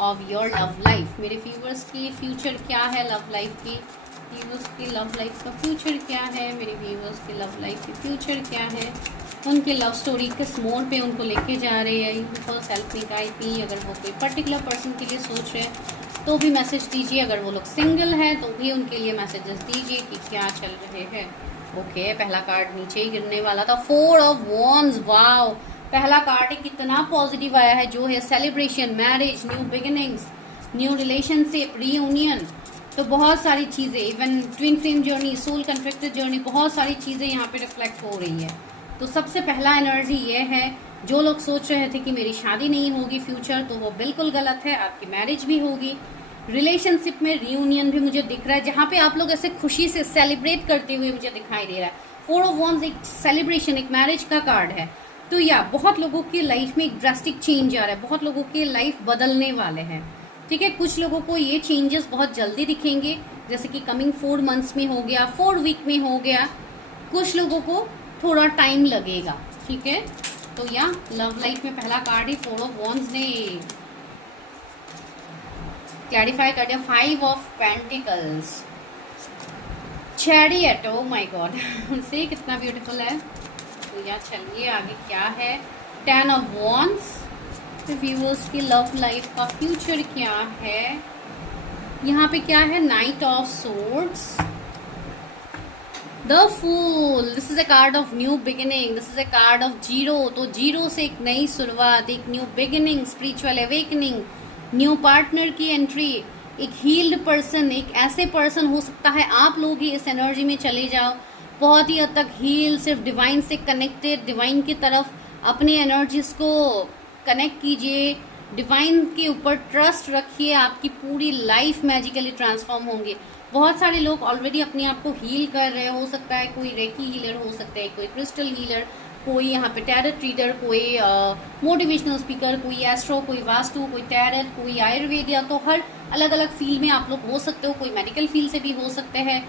of your love life. मेरे व्यूवर्स की फ्यूचर क्या है, लव लाइफ की, व्यूवर्स की लव लाइफ का फ्यूचर क्या है, मेरे व्यूवर्स की लव लाइफ की फ्यूचर क्या है, उनके लव स्टोरी किस मोड पे उनको लेके जा रहे हैं। Because help me guide me, अगर वो कोई पर्टिकुलर पर्सन के लिए सोच रहे हैं तो भी मैसेज दीजिए, अगर वो लोग सिंगल हैं तो भी उनके लिए मैसेजेस दीजिए कि क्या चल रहे हैं। ओके पहला कार्ड नीचे ही गिरने वाला था, 4 ऑफ वॉन्ड्स, वाओ, पहला कार्ड ही कितना पॉजिटिव आया है, जो है celebration, marriage, new beginnings, new relationship, reunion, तो बहुत सारी चीज़ें, even twin flame journey, soul contracted journey, बहुत सारी चीज़ें यहाँ पे रिफ्लेक्ट हो रही है। तो सबसे पहला एनर्जी ये है, जो लोग सोच रहे थे कि मेरी शादी नहीं होगी फ्यूचर, तो वो बिल्कुल गलत है, आपकी मैरिज भी होगी। रिलेशनशिप में रियूनियन भी मुझे दिख रहा है, जहाँ पे आप लोग ऐसे खुशी से सेलिब्रेट करते हुए मुझे दिखाई दे रहा है। 4 ऑफ वॉन्ड्स एक सेलिब्रेशन, एक मैरिज का कार्ड है। तो या बहुत लोगों की लाइफ में एक ड्रास्टिक चेंज आ रहा है, बहुत लोगों की लाइफ बदलने वाले हैं, ठीक है। कुछ लोगों को ये चेंजेस बहुत जल्दी दिखेंगे, जैसे कि कमिंग 4 मंथ्स में हो गया, 4 वीक में हो गया, कुछ लोगों को थोड़ा टाइम लगेगा, ठीक है। तो या लव लाइफ में पहला कार्ड ही 4 ऑफ वॉन्ड्स ने क्लैरिफाई कर दिया। 5 of pentacles, chariot, O my God, से कितना ब्यूटीफुल है। तो या चलिए आगे क्या है, 10 ऑफ वॉन्ड्स, व्यूअर्स की लव लाइफ का फ्यूचर क्या है, यहाँ पे क्या है, knight of swords, the fool, this is a card of new beginning, this is a card of zero, तो जीरो से एक नई शुरुआत, एक new beginning, spiritual awakening, new partner की एंट्री, एक हील्ड पर्सन, एक ऐसे पर्सन हो सकता है आप लोग ही इस एनर्जी में चले जाओ, बहुत ही हद तक हील, सिर्फ डिवाइन से कनेक्टेड, डिवाइन की तरफ अपने एनर्जीज को कनेक्ट कीजिए, डिवाइन के ऊपर ट्रस्ट रखिए, आपकी पूरी लाइफ मैजिकली ट्रांसफॉर्म होंगे। बहुत सारे लोग ऑलरेडी अपने आप को हील कर रहे हो सकता है, कोई रेकी हीलर हो सकता है, कोई क्रिस्टल हीलर, कोई यहाँ पे टैरट रीडर, कोई मोटिवेशनल स्पीकर, कोई एस्ट्रो, कोई वास्तु, कोई टैरट, कोई आयुर्वेद, या तो हर अलग अलग फील्ड में आप लोग हो सकते हो, कोई मेडिकल फील्ड से भी हो सकते हैं।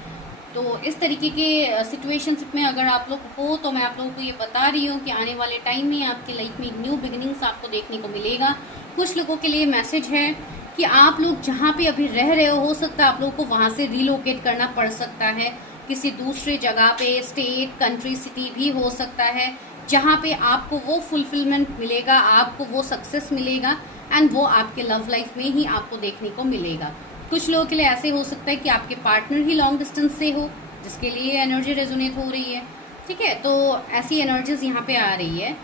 तो इस तरीके के सिचुएशंस में अगर आप लोग हो, तो मैं आप लोगों को ये बता रही हूँ कि आने वाले टाइम में आपकी लाइफ में एक न्यू बिगिनिंग्स आपको देखने को मिलेगा। कुछ लोगों के लिए मैसेज है कि आप लोग जहाँ पे अभी रह रहे हो सकता है आप लोगों को वहाँ से रिलोकेट करना पड़ सकता है, किसी दूसरे जगह पे, स्टेट, कंट्री, सिटी भी हो सकता है, जहाँ पे आपको वो फुलफिलमेंट मिलेगा, आपको वो सक्सेस मिलेगा एंड वो आपके लव लाइफ में ही आपको देखने को मिलेगा। कुछ लोगों के लिए ऐसे हो सकता है कि आपके पार्टनर ही लॉन्ग डिस्टेंस से हो, जिसके लिए एनर्जी रेजोनेट हो रही है, ठीक है। तो ऐसी एनर्जीज यहाँ पे आ रही है।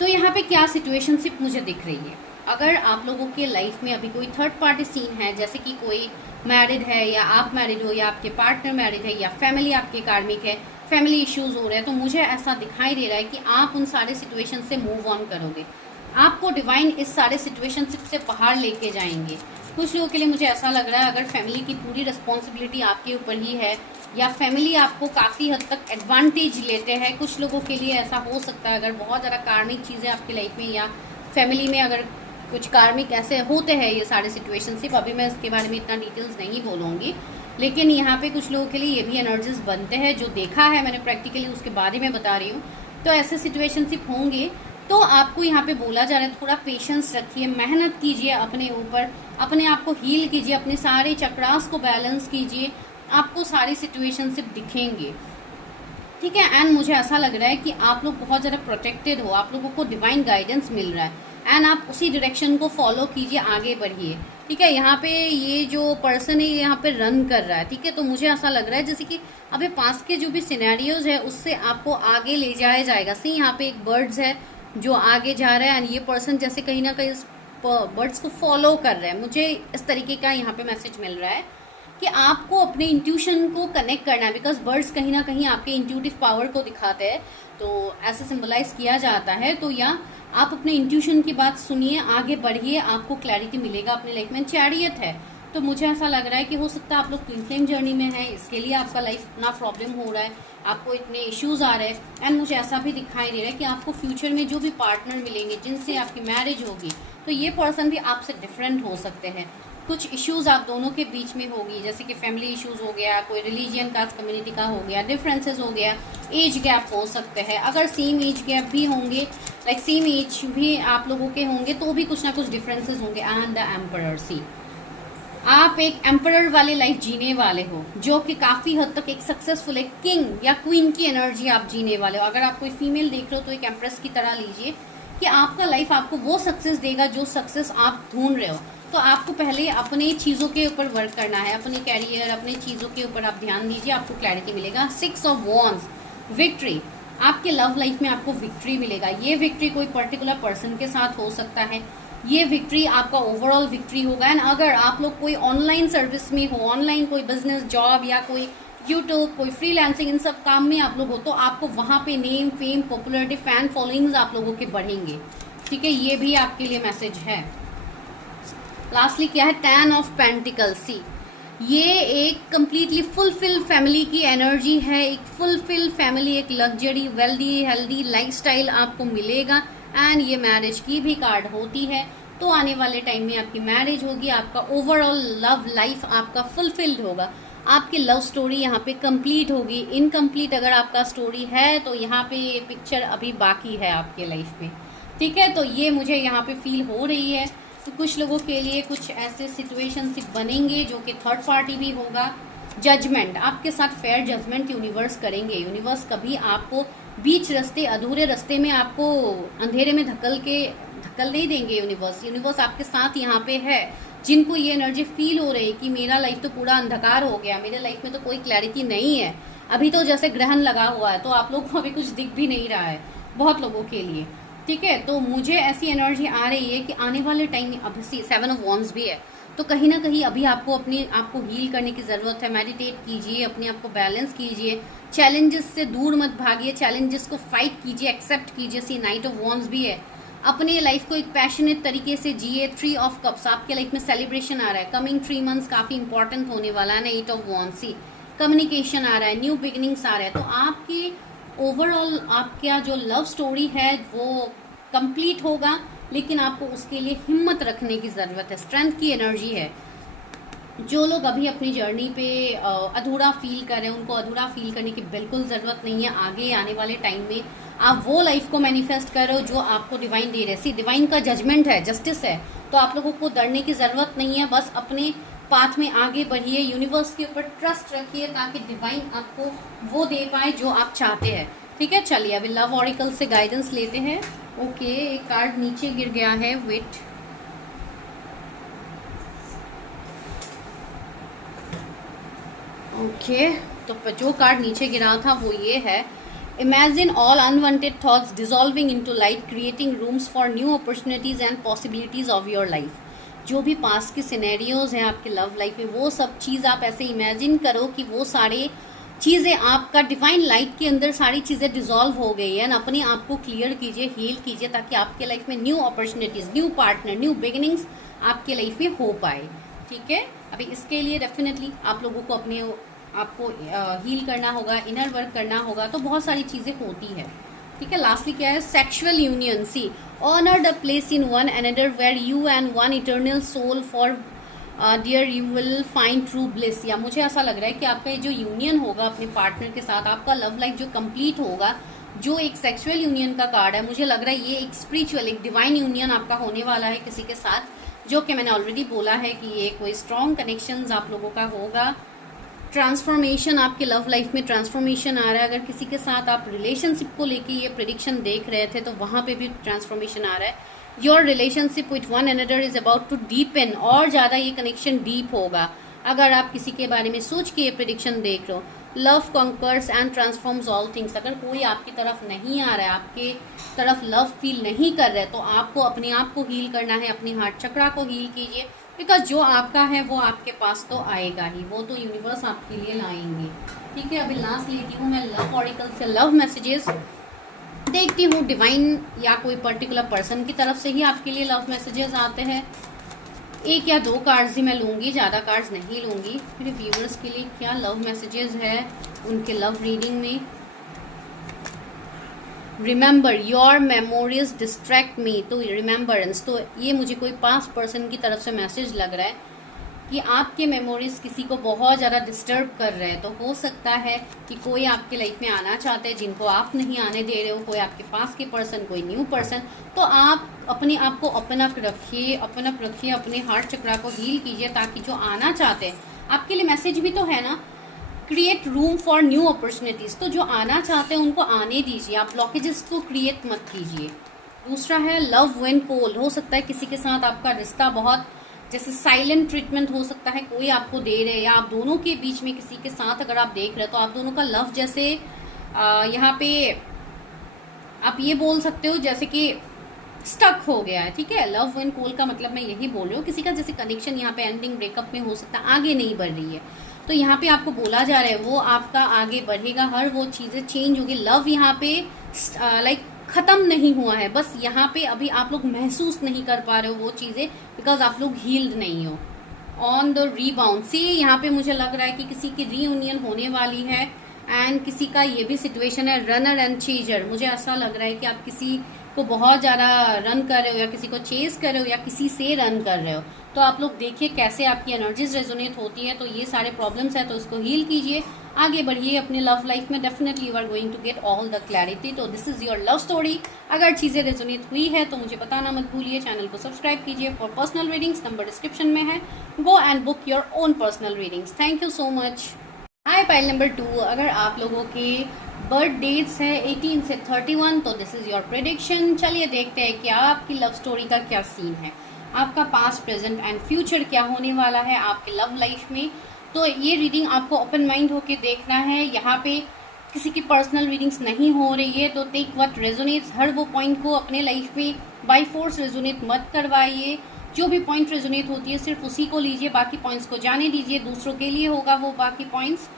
तो यहाँ पे क्या सिचुएशनशिप मुझे दिख रही है, अगर आप लोगों के लाइफ में अभी कोई थर्ड पार्टी सीन है, जैसे कि कोई मैरिड है या आप मैरिड हो या आपके पार्टनर मैरिड है या फैमिली आपके कार्मिक है, फैमिली इश्यूज हो रहे हैं, तो मुझे ऐसा दिखाई दे रहा है कि आप उन सारे सिचुएशन से मूव ऑन करोगे। आपको डिवाइन इस सारे सिचुएशनशिप से बाहर लेके जाएंगे। कुछ लोगों के लिए मुझे ऐसा लग रहा है, अगर फैमिली की पूरी रिस्पॉन्सिबिलिटी आपके ऊपर ही है या फैमिली आपको काफ़ी हद तक एडवांटेज लेते हैं, कुछ लोगों के लिए ऐसा हो सकता है। अगर बहुत ज़्यादा कार्मिक चीज़ें आपकी लाइफ में या फैमिली में अगर कुछ कार्मिक ऐसे होते हैं, ये सारे सिचुएशनशिप, अभी मैं इसके बारे में इतना डिटेल्स नहीं बोलूँगी, लेकिन यहाँ पे कुछ लोगों के लिए ये भी एनर्जीज बनते हैं। जो देखा है मैंने प्रैक्टिकली, उसके बारे में बता रही हूँ। तो ऐसे सिचुएशनशिप होंगे, तो आपको यहाँ पे बोला जा रहा है थोड़ा पेशेंस रखिए, मेहनत कीजिए अपने ऊपर, अपने आप को हील कीजिए, अपने सारे चक्रास को बैलेंस कीजिए, आपको सारी सिचुएशनशिप दिखेंगे, ठीक है। एंड मुझे ऐसा लग रहा है कि आप लोग बहुत ज़्यादा प्रोटेक्टेड हो, आप लोगों को डिवाइन गाइडेंस मिल रहा है एंड आप उसी डायरेक्शन को फॉलो कीजिए, आगे बढ़िए, ठीक है। यहाँ पे ये जो पर्सन है यहाँ पे रन कर रहा है, ठीक है। तो मुझे ऐसा लग रहा है जैसे कि अभी पास के जो भी सिनेरियोज है उससे आपको आगे ले जाया जाएगा। सी यहाँ पे एक बर्ड्स है जो आगे जा रहा है एंड ये पर्सन जैसे कहीं ना कहीं बर्ड्स को फॉलो कर रहा है। मुझे इस तरीके का यहाँ पे मैसेज मिल रहा है कि आपको अपने इंट्यूशन को कनेक्ट करना है, बिकॉज बर्ड्स कहीं ना कहीं आपके इंट्यूटिव पावर को दिखाते हैं, तो ऐसे सिंबलाइज किया जाता है। तो या आप अपने इंट्यूशन की बात सुनिए, आगे बढ़िए, आपको क्लैरिटी मिलेगा अपने लाइफ में। चैरियट है, तो मुझे ऐसा लग रहा है कि हो सकता है आप लोग ट्विन फ्लेम जर्नी में हैं, इसके लिए आपका लाइफ इतना प्रॉब्लम हो रहा है, आपको इतने इश्यूज आ रहे हैं। एंड मुझे ऐसा भी दिखाई दे रहा है कि आपको फ्यूचर में जो भी पार्टनर मिलेंगे, जिनसे आपकी मैरिज होगी, तो ये पर्सन भी आपसे डिफरेंट हो सकते हैं। कुछ इश्यूज आप दोनों के बीच में होगी, जैसे कि फैमिली इश्यूज हो गया, कोई रिलीजियन कास्ट कम्युनिटी का हो गया, डिफरेंसेस हो गया, एज गैप हो सकते हैं। अगर सेम एज गैप भी होंगे, लाइक सेम एज भी आप लोगों के होंगे, तो भी कुछ ना कुछ डिफरेंसेस होंगे। एंड द एम्परर, सी आप एक एम्परर वाले लाइफ जीने वाले हो, जो कि काफ़ी हद तक एक सक्सेसफुल, एक किंग या क्वीन की एनर्जी आप जीने वाले हो। अगर आप कोई फीमेल देख रहे हो तो एक एम्प्रेस की तरह लीजिए कि आपका लाइफ आपको वो सक्सेस देगा जो सक्सेस आप ढूंढ रहे हो। तो आपको पहले अपने चीज़ों के ऊपर वर्क करना है, अपने कैरियर, अपने चीज़ों के ऊपर आप ध्यान दीजिए, आपको क्लैरिटी मिलेगा। 6 ऑफ वॉन्ड्स, विक्ट्री, आपके लव लाइफ में आपको विक्ट्री मिलेगा। ये विक्ट्री कोई पर्टिकुलर पर्सन के साथ हो सकता है, ये विक्ट्री आपका ओवरऑल विक्ट्री होगा। एंड अगर आप लोग कोई ऑनलाइन सर्विस में हो, ऑनलाइन कोई बिजनेस, जॉब या कोई यूट्यूब, कोई फ्रीलांसिंग, इन सब काम में आप लोग हो, तो आपको वहाँ पे name, fame, popularity, fan followings आप लोगों के बढ़ेंगे, ठीक है। ये भी आपके लिए मैसेज है। लास्टली क्या है, 10 ऑफ पेंटिकल्स, सी ये एक कंप्लीटली फुलफिल फैमिली की एनर्जी है, एक फुलफिल फैमिली, एक लग्जरी, वेल्दी, हेल्दी लाइफस्टाइल आपको मिलेगा। एंड ये मैरिज की भी कार्ड होती है, तो आने वाले टाइम में आपकी मैरिज होगी, आपका ओवरऑल लव लाइफ आपका फुलफिल्ड होगा, आपकी लव स्टोरी यहाँ पे कंप्लीट होगी। इनकम्प्लीट अगर आपका स्टोरी है तो यहाँ पे ये पिक्चर अभी बाकी है आपके लाइफ में, ठीक है। तो ये मुझे यहाँ पे फील हो रही है। तो कुछ लोगों के लिए कुछ ऐसे सिचुएशनशिप बनेंगे जो कि थर्ड पार्टी भी होगा। जजमेंट, आपके साथ फेयर जजमेंट यूनिवर्स करेंगे। यूनिवर्स कभी आपको बीच रास्ते, अधूरे रास्ते में आपको अंधेरे में धक्कल नहीं देंगे। यूनिवर्स आपके साथ यहाँ पे है। जिनको ये एनर्जी फील हो रही है कि मेरा लाइफ तो पूरा अंधकार हो गया, मेरे लाइफ में तो कोई क्लैरिटी नहीं है, अभी तो जैसे ग्रहण लगा हुआ है, तो आप लोग को अभी कुछ दिख भी नहीं रहा है बहुत लोगों के लिए, ठीक है। तो मुझे ऐसी एनर्जी आ रही है कि आने वाले टाइम में, अभी 7 ऑफ वॉन्ड्स भी है, तो कहीं ना कहीं अभी आपको अपने आप को हील करने की ज़रूरत है। मेडिटेट कीजिए, अपने आप को बैलेंस कीजिए, चैलेंजेस से दूर मत भागिए, चैलेंजेस को फाइट कीजिए, एक्सेप्ट कीजिए। सी 9 ऑफ वॉन्ड्स भी है, अपने लाइफ को एक पैशनेट तरीके से जिए। 3 ऑफ कप्स, आपके लाइफ में सेलिब्रेशन आ रहा है, कमिंग 3 मंथ्स काफ़ी इंपॉर्टेंट होने वाला है ना। 8 ऑफ वॉन्ड्स, सी कम्युनिकेशन आ रहा है, न्यू बिगिनिंग्स आ रहा है। तो आपकी ओवरऑल आपका जो लव स्टोरी है वो कंप्लीट होगा, लेकिन आपको उसके लिए हिम्मत रखने की ज़रूरत है, स्ट्रेंथ की एनर्जी है। जो लोग अभी अपनी जर्नी पे अधूरा फील कर रहे हैं, उनको अधूरा फील करने की बिल्कुल ज़रूरत नहीं है। आगे आने वाले टाइम में आप वो लाइफ को मैनिफेस्ट कर रहे हो जो आपको डिवाइन दे रहे हैं। सी डिवाइन का जजमेंट है, जस्टिस है, तो आप लोगों को डरने की ज़रूरत नहीं है। बस अपने पाथ में आगे बढ़िए, यूनिवर्स के ऊपर ट्रस्ट रखिए ताकि डिवाइन आपको वो दे पाए जो आप चाहते हैं। ठीक है, चलिए अभी लव ऑरिकल से गाइडेंस लेते हैं। ओके, एक कार्ड नीचे गिर गया है, वेट। ओके, तो जो कार्ड नीचे गिरा था वो ये है, imagine all unwanted thoughts dissolving into light, creating rooms for new opportunities and possibilities of your life. जो भी पास्ट के सिनेरियोज हैं आपके लव लाइफ में, वो सब चीज़ आप ऐसे इमेजिन करो कि वो सारे चीज़ें आपका डिवाइन लाइट के अंदर सारी चीज़ें डिजॉल्व हो गई है ना। अपने आप को क्लियर कीजिए, हील कीजिए ताकि आपके लाइफ में new opportunities, new partner, new beginnings आपके लाइफ में हो पाए। ठीक है, अभी इसके लिए डेफिनेटली आप लोगों को अपने आपको हील करना होगा, इनर वर्क करना होगा, तो बहुत सारी चीज़ें होती है। ठीक है, लास्टली क्या है, sexual union. See honour the place in one another where you and one eternal soul for dear you will find true bliss. या मुझे ऐसा लग रहा है कि आपका जो यूनियन होगा अपने पार्टनर के साथ, आपका लव लाइफ जो कंप्लीट होगा, जो एक सेक्सुअल यूनियन का कार्ड है, मुझे लग रहा है ये एक स्पिरिचुअल, एक डिवाइन यूनियन आपका होने वाला है किसी के साथ, जो कि मैंने ऑलरेडी बोला है कि ये कोई स्ट्रॉन्ग कनेक्शंस आप लोगों का होगा। ट्रांसफॉर्मेशन, आपके लव लाइफ में ट्रांसफॉर्मेशन आ रहा है। अगर किसी के साथ आप रिलेशनशिप को लेके ये प्रेडिक्शन देख रहे थे तो वहाँ पे भी ट्रांसफॉर्मेशन आ रहा है। Your relationship with one another is about to deepen, और ज़्यादा ये कनेक्शन डीप होगा अगर आप किसी के बारे में सोच के ये प्रेडिक्शन देख रहे हो। Love conquers and transforms all things. अगर कोई आपकी तरफ नहीं आ रहा है, आपके तरफ लव फील नहीं कर रहा है, तो आपको अपने आप को हील करना है, अपनी हार्ट चक्रा को हील कीजिए, बिकॉज जो आपका है वो आपके पास तो आएगा ही, वो तो यूनिवर्स आपके लिए लाएंगे। ठीक है, अभी लास्ट लेती हूँ मैं लव ऑरिकल से लव मैसेजेस, देखती हूँ डिवाइन या कोई पर्टिकुलर पर्सन की तरफ से ही आपके लिए लव मैसेजेस आते हैं। एक या दो कार्ड्स ही मैं लूँगी, ज़्यादा कार्ड्स नहीं लूँगी। मेरे व्यूअर्स के लिए क्या लव मैसेजेस है उनके लव रीडिंग में। रिमेंबर योर मेमोरीज डिस्ट्रैक्ट मी, तो रिमेंबरेंस, तो ये मुझे कोई पास्ट पर्सन की तरफ से मैसेज लग रहा है कि आपके मेमोरीज किसी को बहुत ज़्यादा डिस्टर्ब कर रहे हैं। तो हो सकता है कि कोई आपके लाइफ में आना चाहते हैं जिनको आप नहीं आने दे रहे हो, कोई आपके पास के पर्सन, कोई न्यू पर्सन। तो आप अपने आप को ओपन अप रखिए, अपने हार्ट चक्रा को हील कीजिए ताकि जो आना चाहते हैं, आपके लिए मैसेज भी तो है ना, create room for new opportunities. तो जो आना चाहते हैं उनको आने दीजिए, आप ब्लॉकेजेस को क्रिएट मत कीजिए। दूसरा है लव व्हेन कोल्ड। हो सकता है किसी के साथ आपका रिश्ता बहुत जैसे साइलेंट ट्रीटमेंट हो सकता है, कोई आपको दे रहे, या आप दोनों के बीच में किसी के साथ अगर आप देख रहे हो तो आप दोनों का लव जैसे यहाँ पे आप ये बोल सकते हो जैसे कि स्टक हो गया है। ठीक है, लव व्हेन कोल्ड का मतलब मैं यही बोल रही हूँ, किसी का जैसे कनेक्शन यहाँ पे एंडिंग ब्रेकअप में हो सकता है, आगे नहीं बढ़ रही है। तो यहाँ पे आपको बोला जा रहा है वो आपका आगे बढ़ेगा, हर वो चीज़ें चेंज होगी। लव यहाँ पे लाइक ख़त्म नहीं हुआ है, बस यहाँ पे अभी आप लोग महसूस नहीं कर पा रहे हो वो चीज़ें, बिकॉज आप लोग हील्ड नहीं हो। ऑन द रीबाउंड सी, यहाँ पे मुझे लग रहा है कि किसी की रीयूनियन होने वाली है, एंड किसी का ये भी सिचुएशन है रनर एंड चेजर। मुझे ऐसा लग रहा है कि आप किसी को बहुत ज़्यादा रन कर रहे हो या किसी को चेस कर रहे हो या किसी से रन कर रहे हो। तो आप लोग देखिए कैसे आपकी एनर्जीज रेजोनेट होती है। तो ये सारे प्रॉब्लम्स है तो इसको हील कीजिए, आगे बढ़िए अपने लव लाइफ में। Definitely you are going to get all the clarity. तो this is your love story. अगर चीज़ें रेजोनेट हुई है तो मुझे बताना मत भूलिए, चैनल को सब्सक्राइब कीजिए। For personal readings number description में है, go and book your own personal readings. Thank you so much. Hi pile number 2, अगर आप लोगों के बर्थ डेट्स है 18 से 31 तो दिस इज योर प्रेडिक्शन। चलिए देखते हैं कि आपकी लव स्टोरी का क्या सीन है, आपका पास्ट, प्रेजेंट एंड फ्यूचर क्या होने वाला है आपके लव लाइफ में। तो ये रीडिंग आपको ओपन माइंड होके देखना है। यहाँ पे किसी की पर्सनल रीडिंग्स नहीं हो रही है तो टेक व्हाट रेजोनेट्स, हर वो पॉइंट को अपने लाइफ में बाय फोर्स रेजोनेट मत करवाइए। जो भी पॉइंट रेजोनेट होती है सिर्फ उसी को लीजिए, बाकी पॉइंट्स को जाने दीजिए, दूसरों के लिए होगा वो बाकी पॉइंट्स।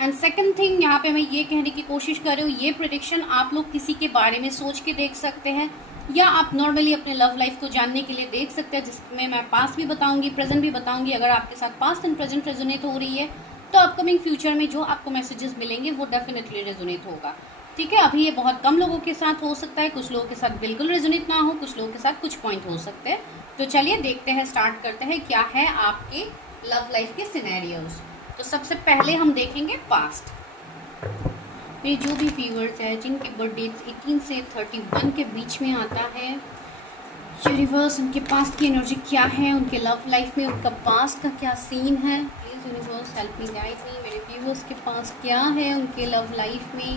एंड सेकंड थिंग, यहाँ पे मैं ये कहने की कोशिश कर रही हूँ, ये प्रेडिक्शन आप लोग किसी के बारे में सोच के देख सकते हैं या आप नॉर्मली अपने लव लाइफ को जानने के लिए देख सकते हैं, जिसमें मैं पास्ट भी बताऊंगी, प्रेजेंट भी बताऊंगी। अगर आपके साथ पास्ट एंड प्रेजेंट रेजोनेट हो रही है तो अपकमिंग फ्यूचर में जो आपको मैसेजेस मिलेंगे वो डेफिनेटली रेजोनेट होगा। ठीक है, अभी ये बहुत कम लोगों के साथ हो सकता है, कुछ लोगों के साथ बिल्कुल रेजोनेट ना हो, कुछ लोगों के साथ कुछ पॉइंट हो सकते हैं। तो चलिए देखते हैं, स्टार्ट करते हैं क्या है आपके लव लाइफ के सिनेरियोज। तो सबसे पहले हम देखेंगे पास्ट। मेरे जो भी व्यूअर्स हैं जिनके बर्थ डेट्स 18 से 31 के बीच में आता है, यूनिवर्स उनके पास्ट की एनर्जी क्या है, उनके लव लाइफ में उनका पास्ट का क्या सीन है। Please universe help me guide me. मेरे व्यूअर्स के पास क्या है उनके लव लाइफ में,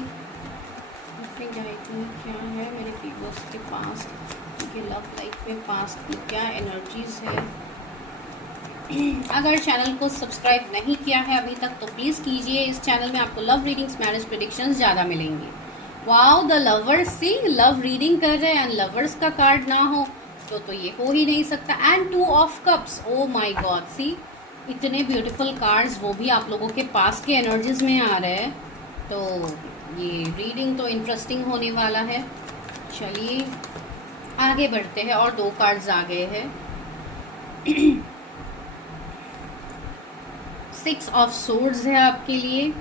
उनके गाइड मी क्या है मेरे व्यूअर्स के पास, उनके लव लाइफ में पास्ट की क्या एनर्जीज है। अगर चैनल को सब्सक्राइब नहीं किया है अभी तक तो प्लीज़ कीजिए। इस चैनल में आपको लव रीडिंग्स, मैरिज प्रेडिक्शंस ज़्यादा मिलेंगी। Wow, the lovers, see love reading कर रहे हैं एंड लवर्स का कार्ड ना हो तो ये हो ही नहीं सकता। And 2 of cups, oh my God, see इतने ब्यूटीफुल कार्ड्स, वो भी आप लोगों के पास के एनर्जीज में आ रहे हैं। तो ये रीडिंग तो इंटरेस्टिंग होने वाला है। चलिए आगे बढ़ते हैं। और 2 कार्ड्स आ गए हैं। 6 ऑफ सोर्ड्स है आपके लिए।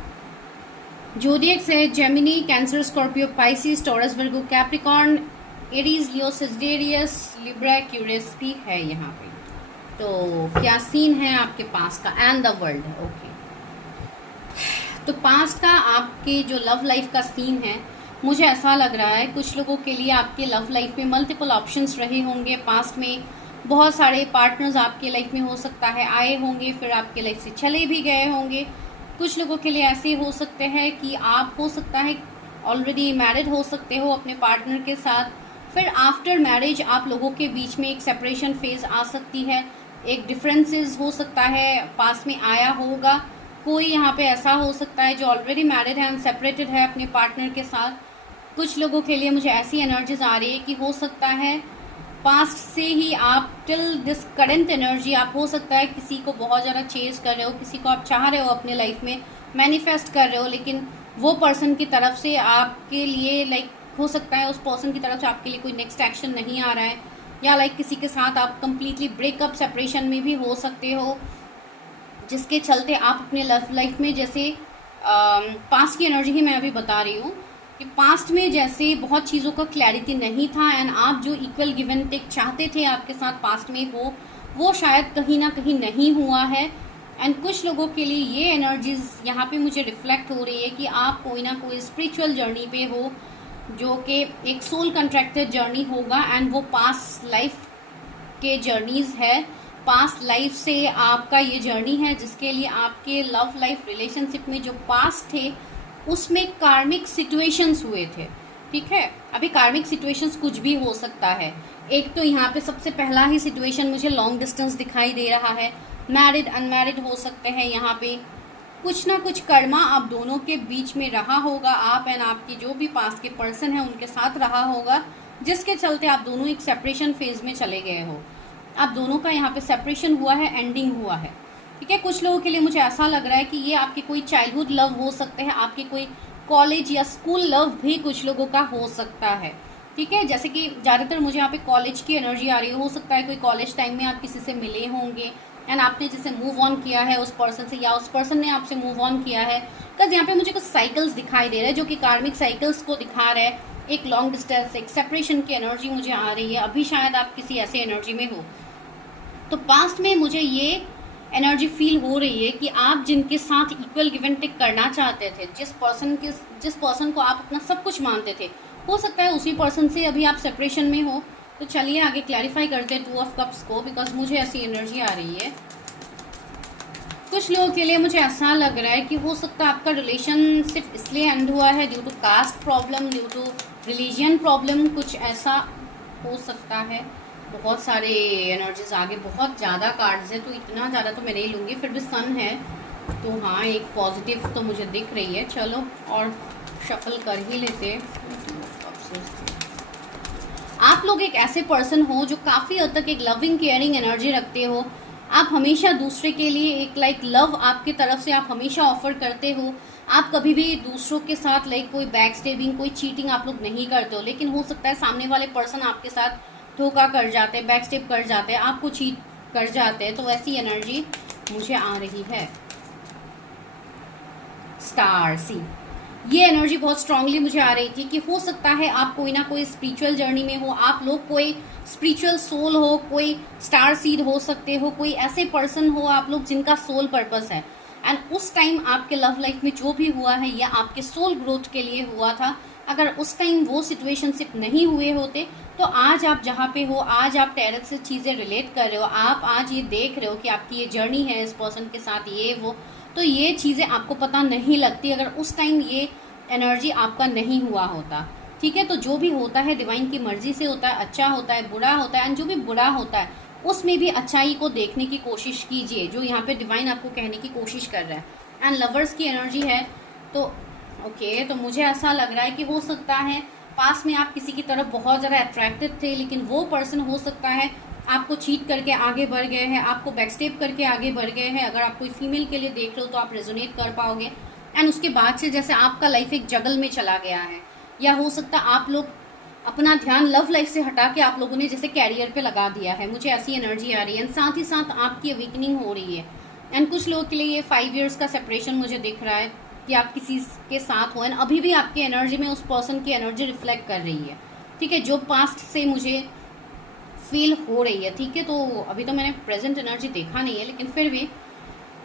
जोडिएक्स है Gemini, Cancer, Scorpio, Pisces, Taurus, Virgo, Capricorn, Aries, Leo, Sagittarius, Libra, Aquarius भी है यहाँ पे। तो क्या सीन है आपके पास का एंड द वर्ल्ड। ओके, तो पास्ट का आपके जो लव लाइफ का सीन है, मुझे ऐसा लग रहा है कुछ लोगों के लिए आपके लव लाइफ में मल्टीपल ऑप्शंस रहे होंगे। पास्ट में बहुत सारे पार्टनर्स आपके लाइफ में हो सकता है आए होंगे, फिर आपके लाइफ से चले भी गए होंगे। कुछ लोगों के लिए ऐसे हो सकते हैं कि आप हो सकता है ऑलरेडी मैरिड हो सकते हो अपने पार्टनर के साथ, फिर आफ्टर मैरिज आप लोगों के बीच में एक सेपरेशन फेज आ सकती है, एक डिफरेंसेस हो सकता है पास में आया होगा। कोई यहाँ पे ऐसा हो सकता है जो ऑलरेडी मैरिड है एंड सेपरेटेड है अपने पार्टनर के साथ। कुछ लोगों के लिए मुझे ऐसी एनर्जीज आ रही है कि हो सकता है पास्ट से ही आप टिल दिस करेंट एनर्जी, आप हो सकता है किसी को बहुत ज़्यादा चेज कर रहे हो, किसी को आप चाह रहे हो अपने लाइफ में, मैनिफेस्ट कर रहे हो, लेकिन वो पर्सन की तरफ से आपके लिए हो सकता है उस पर्सन की तरफ से आपके लिए कोई नेक्स्ट एक्शन नहीं आ रहा है, या किसी के साथ आप कंप्लीटली ब्रेकअप, सेपरेशन में भी हो सकते हो, जिसके चलते आप अपने लव लाइफ में जैसे पास्ट की एनर्जी ही मैं अभी बता रही हूँ कि पास्ट में जैसे बहुत चीज़ों का क्लैरिटी नहीं था एंड आप जो इक्वल गिव एंड टेक चाहते थे आपके साथ पास्ट में हो, वो शायद कहीं ना कहीं नहीं हुआ है। एंड कुछ लोगों के लिए ये एनर्जीज यहाँ पे मुझे रिफ्लेक्ट हो रही है कि आप कोई ना कोई स्पिरिचुअल जर्नी पे हो, जो कि एक सोल कंट्रैक्टेड जर्नी होगा एंड वो पास्ट लाइफ के जर्नीज है। पास्ट लाइफ से आपका ये जर्नी है जिसके लिए आपके लव लाइफ रिलेशनशिप में जो पास्ट थे उसमें कार्मिक सिचुएशंस हुए थे। ठीक है, अभी कार्मिक सिचुएशंस कुछ भी हो सकता है। एक तो यहाँ पे सबसे पहला ही सिचुएशन मुझे लॉन्ग डिस्टेंस दिखाई दे रहा है, मैरिड अनमैरिड हो सकते हैं। यहाँ पे कुछ ना कुछ कर्मा आप दोनों के बीच में रहा होगा, आप एंड आपकी जो भी पास के पर्सन है उनके साथ रहा होगा, जिसके चलते आप दोनों एक सेपरेशन फेज में चले गए हो। आप दोनों का यहाँ पे सेपरेशन हुआ है, एंडिंग हुआ है। ठीक है, कुछ लोगों के लिए मुझे ऐसा लग रहा है कि ये आपके कोई चाइल्डहुड लव हो सकते हैं, आपके कोई कॉलेज या स्कूल लव भी कुछ लोगों का हो सकता है। ठीक है, जैसे कि ज़्यादातर मुझे यहाँ पे कॉलेज की एनर्जी आ रही हो सकता है कोई कॉलेज टाइम में आप किसी से मिले होंगे एंड आपने जैसे मूव ऑन किया है उस पर्सन से, या उस पर्सन ने आपसे मूव ऑन किया है। बिकॉज यहाँ पे मुझे कुछ साइकिल्स दिखाई दे रहे हैं जो कि कार्मिक साइकिल्स को दिखा रहे हैं। एक लॉन्ग डिस्टेंस, एक सेपरेशन की एनर्जी मुझे आ रही है। अभी शायद आप किसी ऐसे एनर्जी में हो। तो पास्ट में मुझे ये एनर्जी फील हो रही है कि आप जिनके साथ इक्वल गिव एंड टेक करना चाहते थे, जिस पर्सन को आप अपना सब कुछ मानते थे, हो सकता है उसी पर्सन से अभी आप सेपरेशन में हो। तो चलिए आगे क्लैरिफाई करते हैं 2 ऑफ कप्स को, बिकॉज मुझे ऐसी एनर्जी आ रही है। कुछ लोगों के लिए मुझे ऐसा लग रहा है कि हो सकता है आपका रिलेशनशिप इसलिए एंड हुआ है due to caste problem, due to religion problem, कुछ ऐसा हो सकता है। बहुत सारे एनर्जीज आगे, बहुत ज़्यादा कार्ड्स है, तो इतना ज़्यादा तो मैं नहीं लूँगी, फिर भी सन है तो हाँ एक पॉजिटिव तो मुझे दिख रही है। चलो और शफल कर ही लेते। आप लोग एक ऐसे पर्सन हो जो काफ़ी हद तक एक लविंग केयरिंग एनर्जी रखते हो। आप हमेशा दूसरे के लिए एक लव आपकी तरफ से आप हमेशा ऑफर करते हो। आप कभी भी दूसरों के साथ कोई बैक स्टेबिंग, कोई चीटिंग आप लोग नहीं करते हो, लेकिन हो सकता है सामने वाले पर्सन आपके साथ धोखा कर जाते हैं, बैक स्टेप कर जाते हैं, आपको चीट कर जाते हैं। तो वैसी एनर्जी मुझे आ रही है। स्टार सी, ये एनर्जी बहुत स्ट्रांगली मुझे आ रही थी कि हो सकता है आप कोई ना कोई स्पिरिचुअल जर्नी में हो, आप लोग कोई स्पिरिचुअल सोल हो, कोई स्टार सीड हो सकते हो, कोई ऐसे पर्सन हो आप लोग जिनका सोल पर्पस है। एंड उस टाइम आपके लव लाइफ में जो भी हुआ है या आपके सोल ग्रोथ के लिए हुआ था, अगर उस टाइम वो सिचुएशनशिप नहीं हुए होते तो आज आप जहाँ पे हो, आज आप डायरेक्ट से चीज़ें रिलेट कर रहे हो, आप आज ये देख रहे हो कि आपकी ये जर्नी है इस पर्सन के साथ, ये वो, तो ये चीज़ें आपको पता नहीं लगती अगर उस टाइम ये एनर्जी आपका नहीं हुआ होता। ठीक है, तो जो भी होता है डिवाइन की मर्जी से होता है, अच्छा होता है, बुरा होता है, एंड जो भी बुरा होता है उसमें भी अच्छाई को देखने की कोशिश कीजिए, जो यहाँ पे डिवाइन आपको कहने की कोशिश कर रहा है। एंड लवर्स की एनर्जी है तो ओके, तो मुझे ऐसा लग रहा है कि हो सकता है पास में आप किसी की तरफ बहुत ज़्यादा अट्रैक्टेड थे, लेकिन वो पर्सन हो सकता है आपको चीट करके आगे बढ़ गए हैं, आपको बैकस्टेप करके आगे बढ़ गए हैं। अगर आप कोई फीमेल के लिए देख रहे हो तो आप रेजोनेट कर पाओगे। एंड उसके बाद से जैसे आपका लाइफ एक जगल में चला गया है, या हो सकता है आप लोग अपना ध्यान लव लाइफ से हटा के आप लोगों ने जैसे कैरियर पे लगा दिया है। मुझे ऐसी एनर्जी आ रही है। एंड साथ ही साथ आपकी अवेकनिंग हो रही है। एंड कुछ लोगों के लिए ये 5 years का सेपरेशन मुझे दिख रहा है कि आप किसी के साथ हो, एंड अभी भी आपकी एनर्जी में उस पर्सन की एनर्जी रिफ्लेक्ट कर रही है। ठीक है, जो पास्ट से मुझे फील हो रही है। ठीक है, तो अभी तो मैंने प्रेजेंट एनर्जी देखा नहीं है, लेकिन फिर भी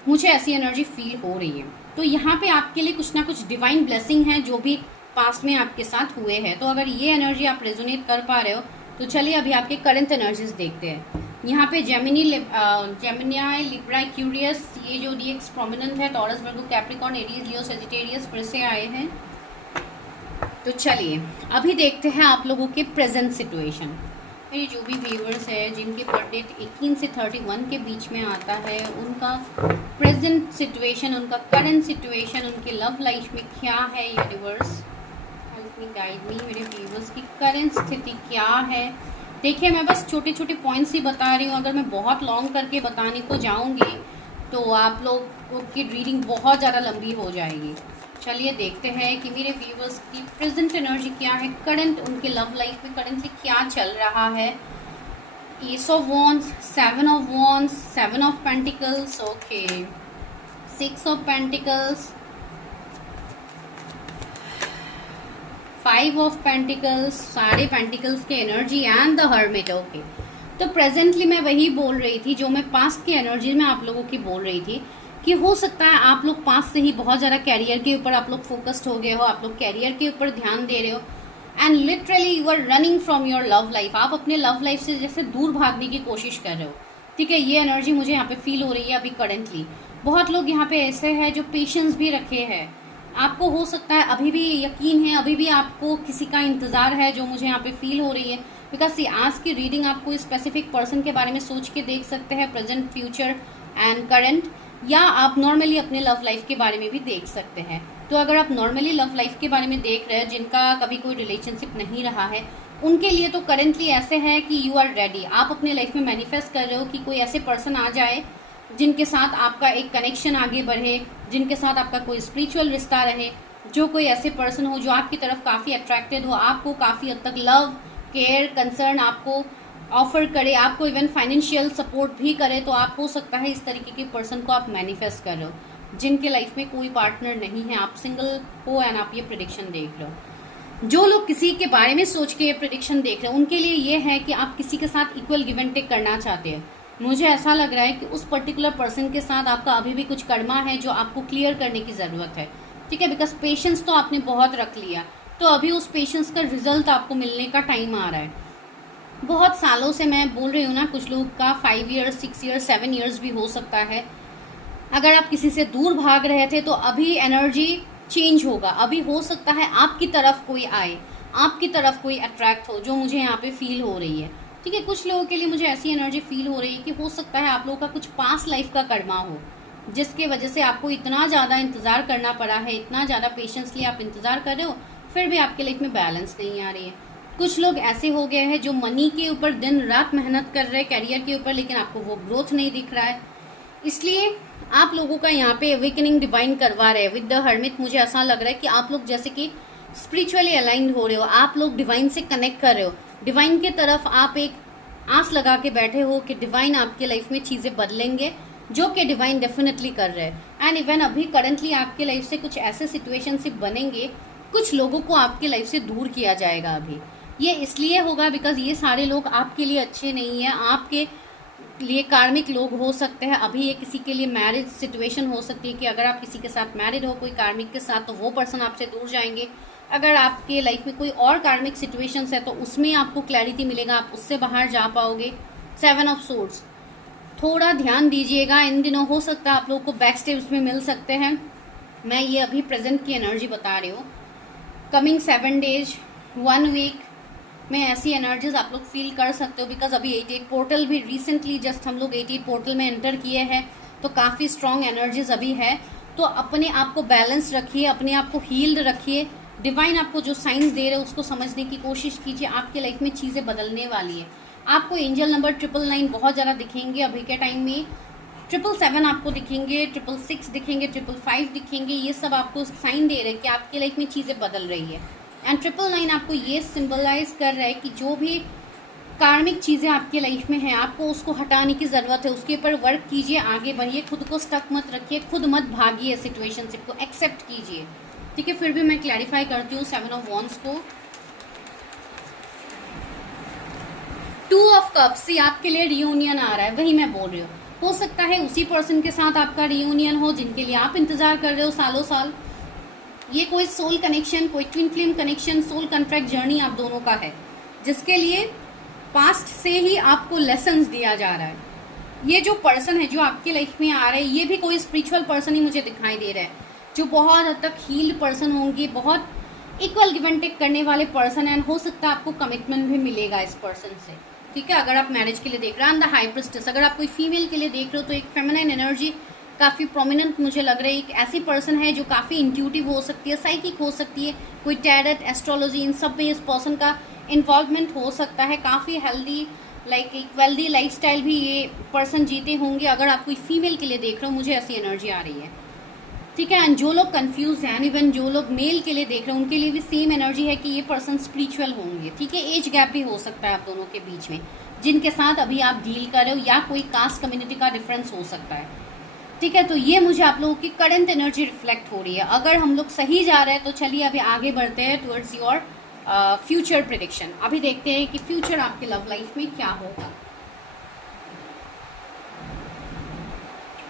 मुझे ऐसी एनर्जी फील हो रही है। तो यहाँ पे आपके लिए कुछ ना कुछ डिवाइन ब्लेसिंग है जो भी पास्ट में आपके साथ हुए हैं। तो अगर ये एनर्जी आप रेजोनेट कर पा रहे हो तो चलिए अभी आपके करंट एनर्जीज देखते हैं। यहाँ पे जेमिनी, लिब्रा, एक्यूरियस, ये जो डीएक्स प्रोमिनेंट है, Taurus, Virgo, Capricorn, Aries, Leo, Sagittarius फिर से आए हैं। तो चलिए अभी देखते हैं आप लोगों के प्रेजेंट सिचुएशन। ये जो भी व्यूअर्स है जिनके बर्थ डेट 18 से 31 के बीच में आता है, उनका प्रेजेंट सिचुएशन, उनका करंट सिचुएशन, उनके लव लाइफ में क्या है। Universe help me, guide me, मेरे व्यूअर्स की करंट स्थिति क्या है। देखिए मैं बस छोटे छोटे पॉइंट्स ही बता रही हूँ। अगर मैं बहुत लॉन्ग करके बताने को जाऊँगी तो आप लोगों की रीडिंग बहुत ज़्यादा लंबी हो जाएगी। चलिए देखते हैं कि मेरे व्यूअर्स की प्रेजेंट एनर्जी क्या है, करंट उनके लव लाइफ में करंटली क्या चल रहा है। S of wands, 7 of wands, 7 of pentacles, okay, 6 of pentacles, 5 of pentacles, सारे पेंटिकल्स के energy and the hermit. Okay, तो प्रेजेंटली मैं वही बोल रही थी जो मैं पास्ट की एनर्जी में आप लोगों की बोल रही थी कि हो सकता है आप लोग पास्ट से ही बहुत ज़्यादा कैरियर के ऊपर आप लोग फोकस्ड हो गए हो, आप लोग कैरियर के ऊपर ध्यान दे रहे हो, and literally you are running from your love life. आप अपने लव लाइफ से जैसे दूर भागने की कोशिश कर रहे हो। ठीक है, ये एनर्जी मुझे यहाँ पे फील हो रही है अभी करंटली। बहुत लोग यहाँ पे ऐसे हैं जो पेशेंस भी रखे हैं। आपको हो सकता है अभी भी यकीन है, अभी भी आपको किसी का इंतजार है, जो मुझे यहाँ पे फील हो रही है। बिकॉज आज की रीडिंग आपको स्पेसिफिक पर्सन के बारे में सोच के देख सकते हैं, प्रेजेंट, फ्यूचर एंड करंट, या आप नॉर्मली अपने लव लाइफ के बारे में भी देख सकते हैं। तो अगर आप नॉर्मली लव लाइफ के बारे में देख रहे हैं, जिनका कभी कोई रिलेशनशिप नहीं रहा है, उनके लिए तो करेंटली ऐसे है कि यू आर रेडी। आप अपने लाइफ में मैनिफेस्ट कर रहे हो कि कोई ऐसे पर्सन आ जाए जिनके साथ आपका एक कनेक्शन आगे बढ़े, जिनके साथ आपका कोई स्पिरिचुअल रिश्ता रहे, जो कोई ऐसे पर्सन हो जो आपकी तरफ काफ़ी अट्रैक्टेड हो, आपको काफ़ी हद तक लव, केयर, कंसर्न आपको ऑफर करे, आपको इवन फाइनेंशियल सपोर्ट भी करे। तो आप हो सकता है इस तरीके के पर्सन को आप मैनिफेस्ट कर रहे हो जिनके लाइफ में कोई पार्टनर नहीं है, आप सिंगल हो एंड आप ये प्रेडिक्शन देख रहे हो। जो लोग किसी के बारे में सोच के ये प्रेडिक्शन देख रहे हैं उनके लिए ये है कि आप किसी के साथ इक्वल गिव एंड टेक करना चाहते हैं। मुझे ऐसा लग रहा है कि उस पर्टिकुलर पर्सन के साथ आपका अभी भी कुछ कर्मा है जो आपको क्लियर करने की ज़रूरत है। ठीक है, बिकॉज पेशेंस तो आपने बहुत रख लिया, तो अभी उस पेशेंस का रिजल्ट आपको मिलने का टाइम आ रहा है। बहुत सालों से मैं बोल रही हूँ ना, कुछ लोग का 5 years, 6 years, 7 years भी हो सकता है। अगर आप किसी से दूर भाग रहे थे तो अभी एनर्जी चेंज होगा। अभी हो सकता है आपकी तरफ कोई आए, आपकी तरफ कोई अट्रैक्ट हो, जो मुझे यहाँ पे फील हो रही है। ठीक है, कुछ लोगों के लिए मुझे ऐसी एनर्जी फील हो रही है कि हो सकता है आप लोगों का कुछ पास्ट लाइफ का कर्मा हो, जिसके वजह से आपको इतना ज़्यादा इंतज़ार करना पड़ा है, इतना ज़्यादा पेशेंसली आप इंतज़ार कर रहे हो, फिर भी आपके लाइफ में बैलेंस नहीं आ रही है। कुछ लोग ऐसे हो गए हैं जो मनी के ऊपर दिन रात मेहनत कर रहे हैं, कैरियर के ऊपर, लेकिन आपको वो ग्रोथ नहीं दिख रहा है। इसलिए आप लोगों का यहाँ पे अवेकनिंग डिवाइन करवा रहे हैं विद द हर्मिट। मुझे ऐसा लग रहा है कि आप लोग जैसे कि स्पिरिचुअली अलाइंड हो रहे हो, आप लोग डिवाइन से कनेक्ट कर रहे हो, डिवाइन के तरफ आप एक आस लगा के बैठे हो कि डिवाइन आपके लाइफ में चीज़ें बदलेंगे, जो कि डिवाइन डेफिनेटली कर रहे हैं। एंड इवन अभी करंटली आपके लाइफ से कुछ ऐसे सिचुएशनशिप बनेंगे, कुछ लोगों को आपके लाइफ से दूर किया जाएगा। अभी ये इसलिए होगा बिकॉज ये सारे लोग आपके लिए अच्छे नहीं है, आपके लिए कार्मिक लोग हो सकते हैं। अभी ये किसी के लिए मैरिज सिचुएशन हो सकती है कि अगर आप किसी के साथ मैरिड हो, कोई कार्मिक के साथ, तो वो पर्सन आपसे दूर जाएंगे। अगर आपके लाइफ में कोई और कार्मिक सिचुएशंस है तो उसमें आपको क्लैरिटी मिलेगा, आप उससे बाहर जा पाओगे। 7 ऑफ सोर्ड्स, थोड़ा ध्यान दीजिएगा इन दिनों, हो सकता है आप लोगों को बैक स्टेप्स में मिल सकते हैं। मैं ये अभी प्रेजेंट की एनर्जी बता रही हूँ। कमिंग 7 डेज 1 वीक में ऐसी एनर्जीज आप लोग फील कर सकते हो, बिकॉज अभी 88 पोर्टल भी रिसेंटली जस्ट हम लोग 88 पोर्टल में एंटर किए हैं, तो काफ़ी स्ट्रॉन्ग एनर्जीज अभी है। तो अपने आप को बैलेंस रखिए, अपने आप को हील्ड रखिए। डिवाइन आपको जो साइंस दे रहे हैं उसको समझने की कोशिश कीजिए। आपके लाइफ में चीज़ें बदलने वाली है। आपको एंजल नंबर 999 बहुत ज़्यादा दिखेंगे अभी के टाइम में। 777 आपको दिखेंगे, 666 दिखेंगे, 555 दिखेंगे। ये सब आपको साइन दे रहे हैं कि आपके लाइफ में चीज़ें बदल रही है। एंड 999 आपको ये सिंबलाइज कर रहा है कि जो भी कार्मिक चीज़ें आपके लाइफ में हैं, आपको उसको हटाने की ज़रूरत है। उसके ऊपर वर्क कीजिए, आगे बढ़िए, खुद को स्टक मत रखिए, खुद मत भागिए सिचुएशनशिप को, एक्सेप्ट कीजिए। ठीक है, फिर भी मैं क्लैरिफाई करती हूँ 7 ऑफ वॉन्ड्स को। 2 ऑफ कप्स, ये आपके लिए रियूनियन आ रहा है, वही मैं बोल रही हूँ। हो सकता है उसी पर्सन के साथ आपका रियूनियन हो जिनके लिए आप इंतजार कर रहे हो सालों साल। ये कोई सोल कनेक्शन, कोई twin flame connection, soul contract journey आप दोनों का है, जिसके लिए पास्ट से ही आपको लेसन्स दिया जा रहा है। ये जो पर्सन है जो आपकी लाइफ में आ रहे हैं, ये भी कोई स्पिरिचुअल पर्सन ही मुझे दिखाई दे रहा है, जो बहुत हद तक हील्ड पर्सन होंगे, बहुत इक्वल गिव एंड टेक करने वाले पर्सन है। हो सकता है आपको कमिटमेंट भी मिलेगा इस पर्सन से। ठीक है, अगर आप मैरिज के लिए देख रहे हैं, द हाई प्रिस्टेस, अगर आप कोई फीमेल के लिए देख रहे हो तो एक फेमिनाइन एनर्जी काफ़ी प्रोमिनेंट मुझे लग रही है। एक ऐसी पर्सन है जो काफ़ी इंट्यूटिव हो सकती है, साइकिक हो सकती है, कोई टैरेट, एस्ट्रोलॉजी, इन सब में इस पर्सन का इन्वॉल्वमेंट हो सकता है। काफ़ी हेल्दी, लाइक एक वेल्दी लाइफस्टाइल भी ये पर्सन जीते होंगे। अगर आप कोई फीमेल के लिए देख रहे हो, मुझे ऐसी एनर्जी आ रही है। ठीक है, एंड जो लोग कंफ्यूज हैं, इवन जो लोग मेल के लिए देख रहे हैं, उनके लिए भी सेम एनर्जी है कि ये पर्सन स्पिरिचुअल होंगे। ठीक है, एज गैप भी हो सकता है आप दोनों के बीच में, जिनके साथ अभी आप डील कर रहे हो, या कोई कास्ट कम्युनिटी का डिफरेंस हो सकता है। ठीक है, तो ये मुझे आप लोगों की करंट एनर्जी रिफ्लेक्ट हो रही है। अगर हम लोग सही जा रहे हैं तो चलिए अभी आगे बढ़ते हैं टुवर्ड्स योर फ्यूचर प्रेडिक्शन। अभी देखते हैं कि फ्यूचर आपके लव लाइफ में क्या होगा।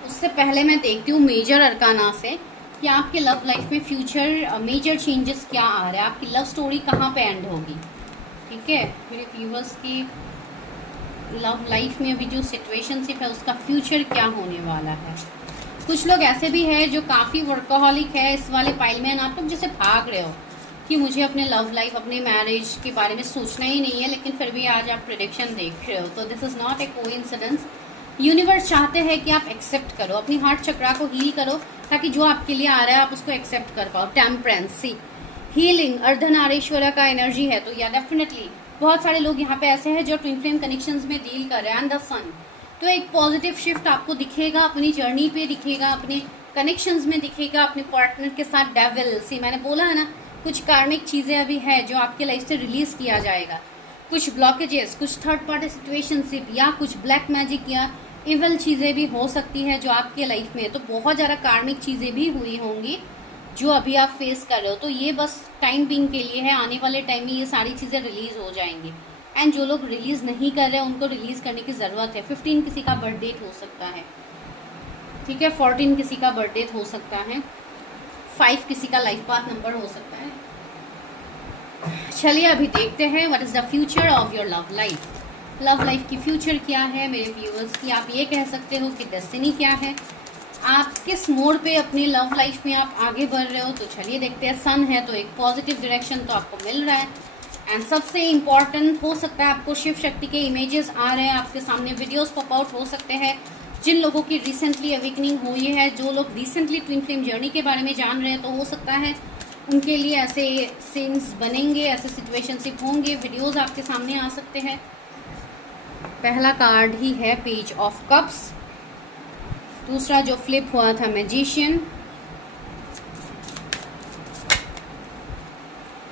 उससे पहले मैं देखती हूँ मेजर अरकाना से कि आपके लव लाइफ में फ्यूचर मेजर चेंजेस क्या आ रहा है, आपकी लव स्टोरी कहाँ पे एंड होगी। ठीक है, मेरे व्यूअर्स की लव लाइफ में अभी जो सिचुएशनशिप है उसका फ्यूचर क्या होने वाला है। कुछ लोग ऐसे भी हैं जो काफ़ी वर्कहॉलिक है, इस वाले पाइल में आप लोग जैसे भाग रहे हो कि मुझे अपने लव लाइफ, अपने मैरिज के बारे में सोचना ही नहीं है, लेकिन फिर भी आज आप प्रेडिक्शन देख रहे हो। तो this is not a coincidence. Universe चाहते हैं कि आप एक्सेप्ट करो, अपनी हार्ट चक्रा को हील करो, ताकि जो आपके लिए आ रहा है आप उसको एक्सेप्ट कर पाओ। टेम्परेंसी, हीलिंग, अर्धनारीश्वर का एनर्जी है। तो या डेफिनेटली बहुत सारे लोग यहाँ पे ऐसे हैं जो ट्विन फ्लेम कनेक्शंस में डील कर रहे हैं। एंड द सन, तो एक पॉजिटिव शिफ्ट आपको दिखेगा, अपनी जर्नी पे दिखेगा, अपने कनेक्शंस में दिखेगा, अपने पार्टनर के साथ। डेविल सी, मैंने बोला है ना, कुछ कार्मिक चीज़ें अभी है जो आपके लाइफ से रिलीज किया जाएगा। कुछ ब्लॉकेजेस, कुछ थर्ड पार्टी सिचुएशनशिप, या कुछ ब्लैक मैजिक या इवल चीज़ें भी हो सकती है जो आपके लाइफ में है। तो बहुत ज़्यादा कार्मिक चीज़ें भी हुई होंगी जो अभी आप फेस कर रहे हो। तो ये बस टाइम बिंग के लिए है, आने वाले टाइम में ये सारी चीज़ें रिलीज हो जाएंगी। एंड जो लोग रिलीज नहीं कर रहे हैं उनको रिलीज करने की ज़रूरत है। 15 किसी का बर्थ डेट हो सकता है, ठीक है, 14 किसी का बर्थ डेट हो सकता है, 5 किसी का लाइफ पाथ नंबर हो सकता है। चलिए अभी देखते हैं what is the future of your love life. Love life की फ्यूचर क्या है मेरे व्यूअर्स की, आप ये कह सकते हो कि डेस्टिनी क्या है, आप किस मोड पे अपनी लव लाइफ में आप आगे बढ़ रहे हो। तो चलिए देखते हैं। सन है तो एक पॉजिटिव डायरेक्शन तो आपको मिल रहा है। एंड सबसे इम्पॉर्टेंट, हो सकता है आपको शिव शक्ति के इमेजेस आ रहे हैं आपके सामने, वीडियोस पॉप आउट हो सकते हैं। जिन लोगों की रिसेंटली अवेकनिंग हुई है, जो लोग रिसेंटली ट्विन फ्लेम जर्नी के बारे में जान रहे हैं, तो हो सकता है उनके लिए ऐसे सीन्स बनेंगे, ऐसे सिचुएशनशिप होंगे, वीडियोस आपके सामने आ सकते हैं। पहला कार्ड ही है पेज ऑफ कप्स, दूसरा जो फ्लिप हुआ था magician,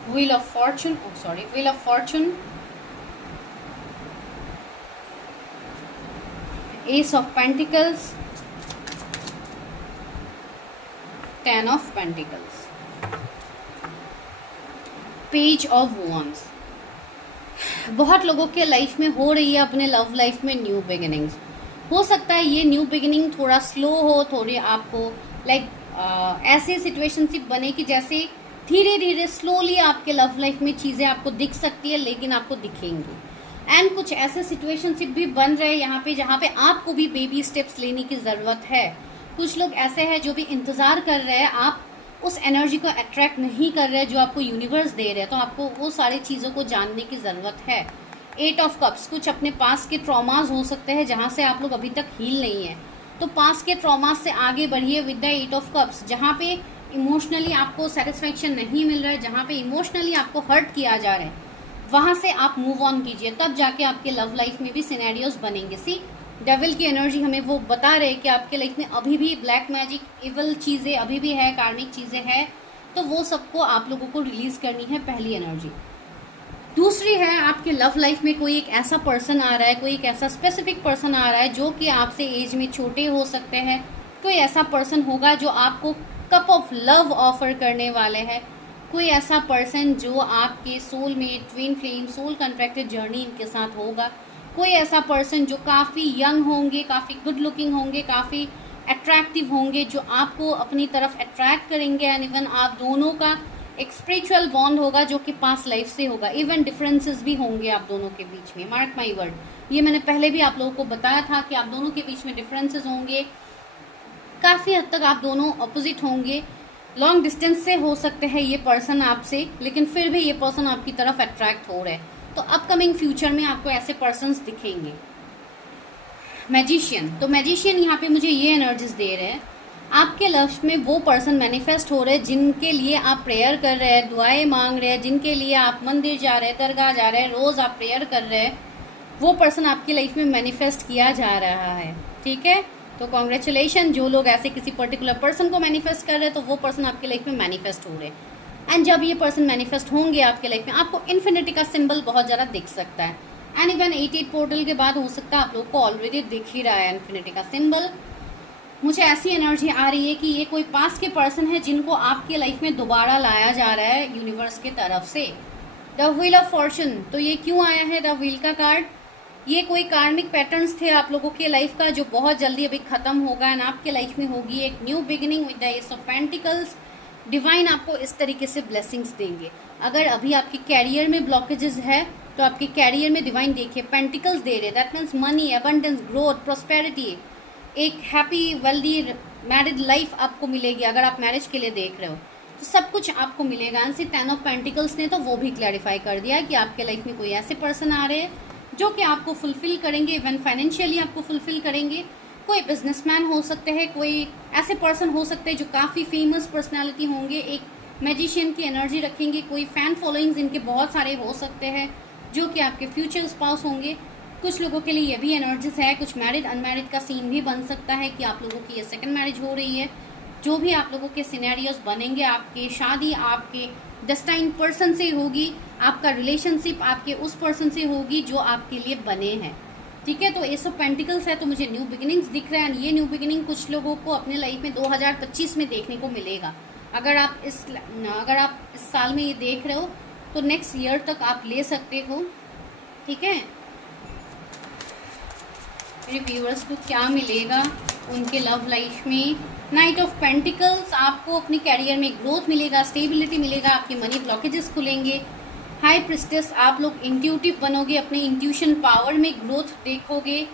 wheel of Fortune, wheel of Fortune, S of pentacles, 10 of pentacles, page of wands. बहुत लोगों के लाइफ में हो रही है अपने लव लाइफ में न्यू बिगिनिंग्स। हो सकता है ये न्यू बिगिनिंग थोड़ा स्लो हो, थोड़ी आपको लाइक ऐसी सिचुएशनशिप बने कि जैसे धीरे धीरे स्लोली आपके लव लाइफ में चीज़ें आपको दिख सकती है, लेकिन आपको दिखेंगी। एंड कुछ ऐसे सिचुएशनशिप भी बन रहे हैं यहाँ पे जहाँ पे आपको भी बेबी स्टेप्स लेने की ज़रूरत है। कुछ लोग ऐसे हैं जो भी इंतज़ार कर रहे हैं, आप उस एनर्जी को अट्रैक्ट नहीं कर रहे हैं जो आपको यूनिवर्स दे रहे हैं, तो आपको वो सारी चीज़ों को जानने की ज़रूरत है। 8 ऑफ कप्स, कुछ अपने पास के ट्रॉमास हो सकते हैं जहाँ से आप लोग अभी तक हील नहीं है, तो पास के ट्रॉमास से आगे बढ़िए विद द 8 ऑफ कप्स। जहाँ पे इमोशनली आपको सेटिस्फैक्शन नहीं मिल रहा है, जहाँ पे इमोशनली आपको हर्ट किया जा रहा है, वहाँ से आप मूव ऑन कीजिए, तब जाके आपके लव लाइफ में भी सिनेरियोज बनेंगे। सी डेविल की एनर्जी हमें वो बता रहे कि आपके लाइफ में अभी भी ब्लैक मैजिक, इवल चीज़ें अभी भी है, कार्मिक चीज़ें हैं, तो वो सबको आप लोगों को रिलीज करनी है, पहली एनर्जी। दूसरी है, आपके लव लाइफ में कोई एक ऐसा पर्सन आ रहा है, कोई एक ऐसा स्पेसिफिक पर्सन आ रहा है जो कि आपसे एज में छोटे हो सकते हैं। कोई ऐसा पर्सन होगा जो आपको कप ऑफ लव ऑफर करने वाले हैं। कोई ऐसा पर्सन जो आपके सोल में twin flame soul contracted journey इनके साथ होगा। कोई ऐसा पर्सन जो काफ़ी यंग होंगे, काफ़ी गुड लुकिंग होंगे, काफ़ी अट्रैक्टिव होंगे, जो आपको अपनी तरफ अट्रैक्ट करेंगे। एंड इवन आप दोनों का एक स्पिरिचुअल बॉन्ड होगा जो कि पास्ट लाइफ से होगा। इवन डिफरेंसेस भी होंगे आप दोनों के बीच में, मार्क माई वर्ड, ये मैंने पहले भी आप लोगों को बताया था कि आप दोनों के बीच में डिफरेंसेस होंगे। काफ़ी हद तक आप दोनों अपोजिट होंगे, लॉन्ग डिस्टेंस से हो सकते हैं ये पर्सन आपसे, लेकिन फिर भी ये पर्सन आपकी तरफ अट्रैक्ट हो रहे हैं। तो अपकमिंग फ्यूचर में आपको ऐसे पर्सन्स दिखेंगे। मैजिशियन, तो मैजिशियन यहाँ पे मुझे ये एनर्जीज दे रहे हैं, आपके लव में वो पर्सन मैनिफेस्ट हो रहे हैं जिनके लिए आप प्रेयर कर रहे हैं, दुआएं मांग रहे हैं, जिनके लिए आप मंदिर जा रहे हैं, दरगाह जा रहे हैं, रोज़ आप प्रेयर कर रहे हैं, वो पर्सन आपकी लाइफ में मैनिफेस्ट किया जा रहा है। ठीक है, तो कॉन्ग्रेचुलेशन। जो लोग ऐसे किसी पर्टिकुलर पर्सन को मैनिफेस्ट कर रहे हैं, तो वो पर्सन आपकी लाइफ में मैनिफेस्ट हो रहे हैं। एंड जब ये पर्सन मैनिफेस्ट होंगे आपके लाइफ में, आपको इन्फिनिटी का सिंबल बहुत ज़्यादा दिख सकता है। एंड इवन 88 पोर्टल के बाद हो सकता है आप लोग को ऑलरेडी दिख ही रहा है इन्फिनिटी का सिंबल। मुझे ऐसी एनर्जी आ रही है कि ये कोई पास के पर्सन है जिनको आपके लाइफ में दोबारा लाया जा रहा है यूनिवर्स के तरफ से। द व्हील ऑफ फॉर्चून, तो ये क्यों आया है द व्हील का कार्ड? ये कोई कार्मिक पैटर्न्स थे आप लोगों के लाइफ का जो बहुत जल्दी अभी खत्म होगा एंड आपके लाइफ में होगी एक new beginning with the S of pentacles. Divine आपको इस तरीके से ब्लेसिंग्स देंगे। अगर अभी आपके कैरियर में ब्लॉकेजेस है तो आपके कैरियर में डिवाइन देखिए पेंटिकल्स दे रहे, that means money, abundance, growth, prosperity, एक हैप्पी वेल्दी मैरिड लाइफ आपको मिलेगी। अगर आप मैरिज के लिए देख रहे हो तो सब कुछ आपको मिलेगा। एंड से 10 ऑफ पेंटिकल्स ने तो वो भी क्लैरिफाई कर दिया कि आपके लाइफ में कोई ऐसे पर्सन आ रहे हैं जो कि आपको फुलफिल करेंगे, इवन फाइनेंशियली आपको फुलफिल करेंगे। कोई बिजनेसमैन हो सकते हैं, कोई ऐसे पर्सन हो सकते हैं जो काफ़ी फेमस पर्सनालिटी होंगे, एक मैजिशियन की एनर्जी रखेंगे, कोई फैन फॉलोइंग्स इनके बहुत सारे हो सकते हैं जो कि आपके फ्यूचर स्पाउस होंगे। कुछ लोगों के लिए ये भी एनर्जीज है, कुछ मैरिड अनमैरिड का सीन भी बन सकता है कि आप लोगों की ये सेकंड मैरिज हो रही है। जो भी आप लोगों के सिनेरियोज बनेंगे, आपके शादी आपके डेस्टाइन पर्सन से होगी, आपका रिलेशनशिप आपके उस पर्सन से होगी जो आपके लिए बने हैं। ठीक है, तो एस ऑफ पेंटिकल्स है तो मुझे न्यू बिगिनिंग्स दिख रहा है। ये न्यू बिगिनिंग कुछ लोगों को अपने लाइफ में 2025 में देखने को मिलेगा। अगर आप इस साल में ये देख रहे हो तो नेक्स्ट ईयर तक आप ले सकते हो। ठीक है, मेरे व्यूअर्स को क्या मिलेगा उनके लव लाइफ में? नाइट ऑफ पेंटिकल्स, आपको अपने कैरियर में ग्रोथ मिलेगा, स्टेबिलिटी मिलेगा, आपके मनी ब्लॉकेजेस खुलेंगे। हाई प्रिस्टेस, आप लोग इंट्यूटिव बनोगे, अपने इंट्यूशन पावर में ग्रोथ देखोगे।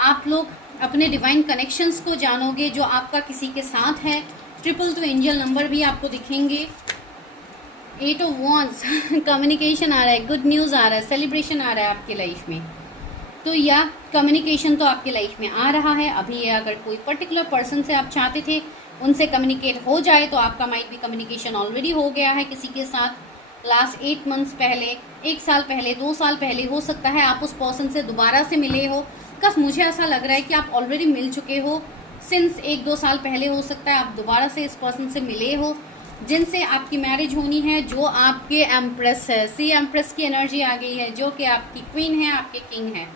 आप लोग अपने डिवाइन कनेक्शंस को जानोगे जो आपका किसी के साथ है। ट्रिपल तो एंजल नंबर भी आपको दिखेंगे। 8 ऑफ वॉन्ड्स, कम्युनिकेशन आ रहा है, गुड न्यूज़ आ रहा है, सेलिब्रेशन आ रहा है आपकी लाइफ में। तो या कम्युनिकेशन तो आपके लाइफ में आ रहा है अभी। अगर कोई पर्टिकुलर पर्सन से आप चाहते थे उनसे कम्युनिकेट हो जाए तो आपका माइट भी कम्युनिकेशन ऑलरेडी हो गया है किसी के साथ। लास्ट 8 मंथ्स पहले, 1 साल पहले, 2 साल पहले हो सकता है आप उस पर्सन से दोबारा से मिले हो। बस मुझे ऐसा लग रहा है कि आप ऑलरेडी मिल चुके हो। सिंस 1-2 साल पहले हो सकता है आप दोबारा से इस पर्सन से मिले हो जिनसे आपकी मैरिज होनी है, जो आपके एम्प्रेस है। सी एम्प्रेस की एनर्जी आ गई है, जो कि आपकी क्वीन है, आपके किंग है,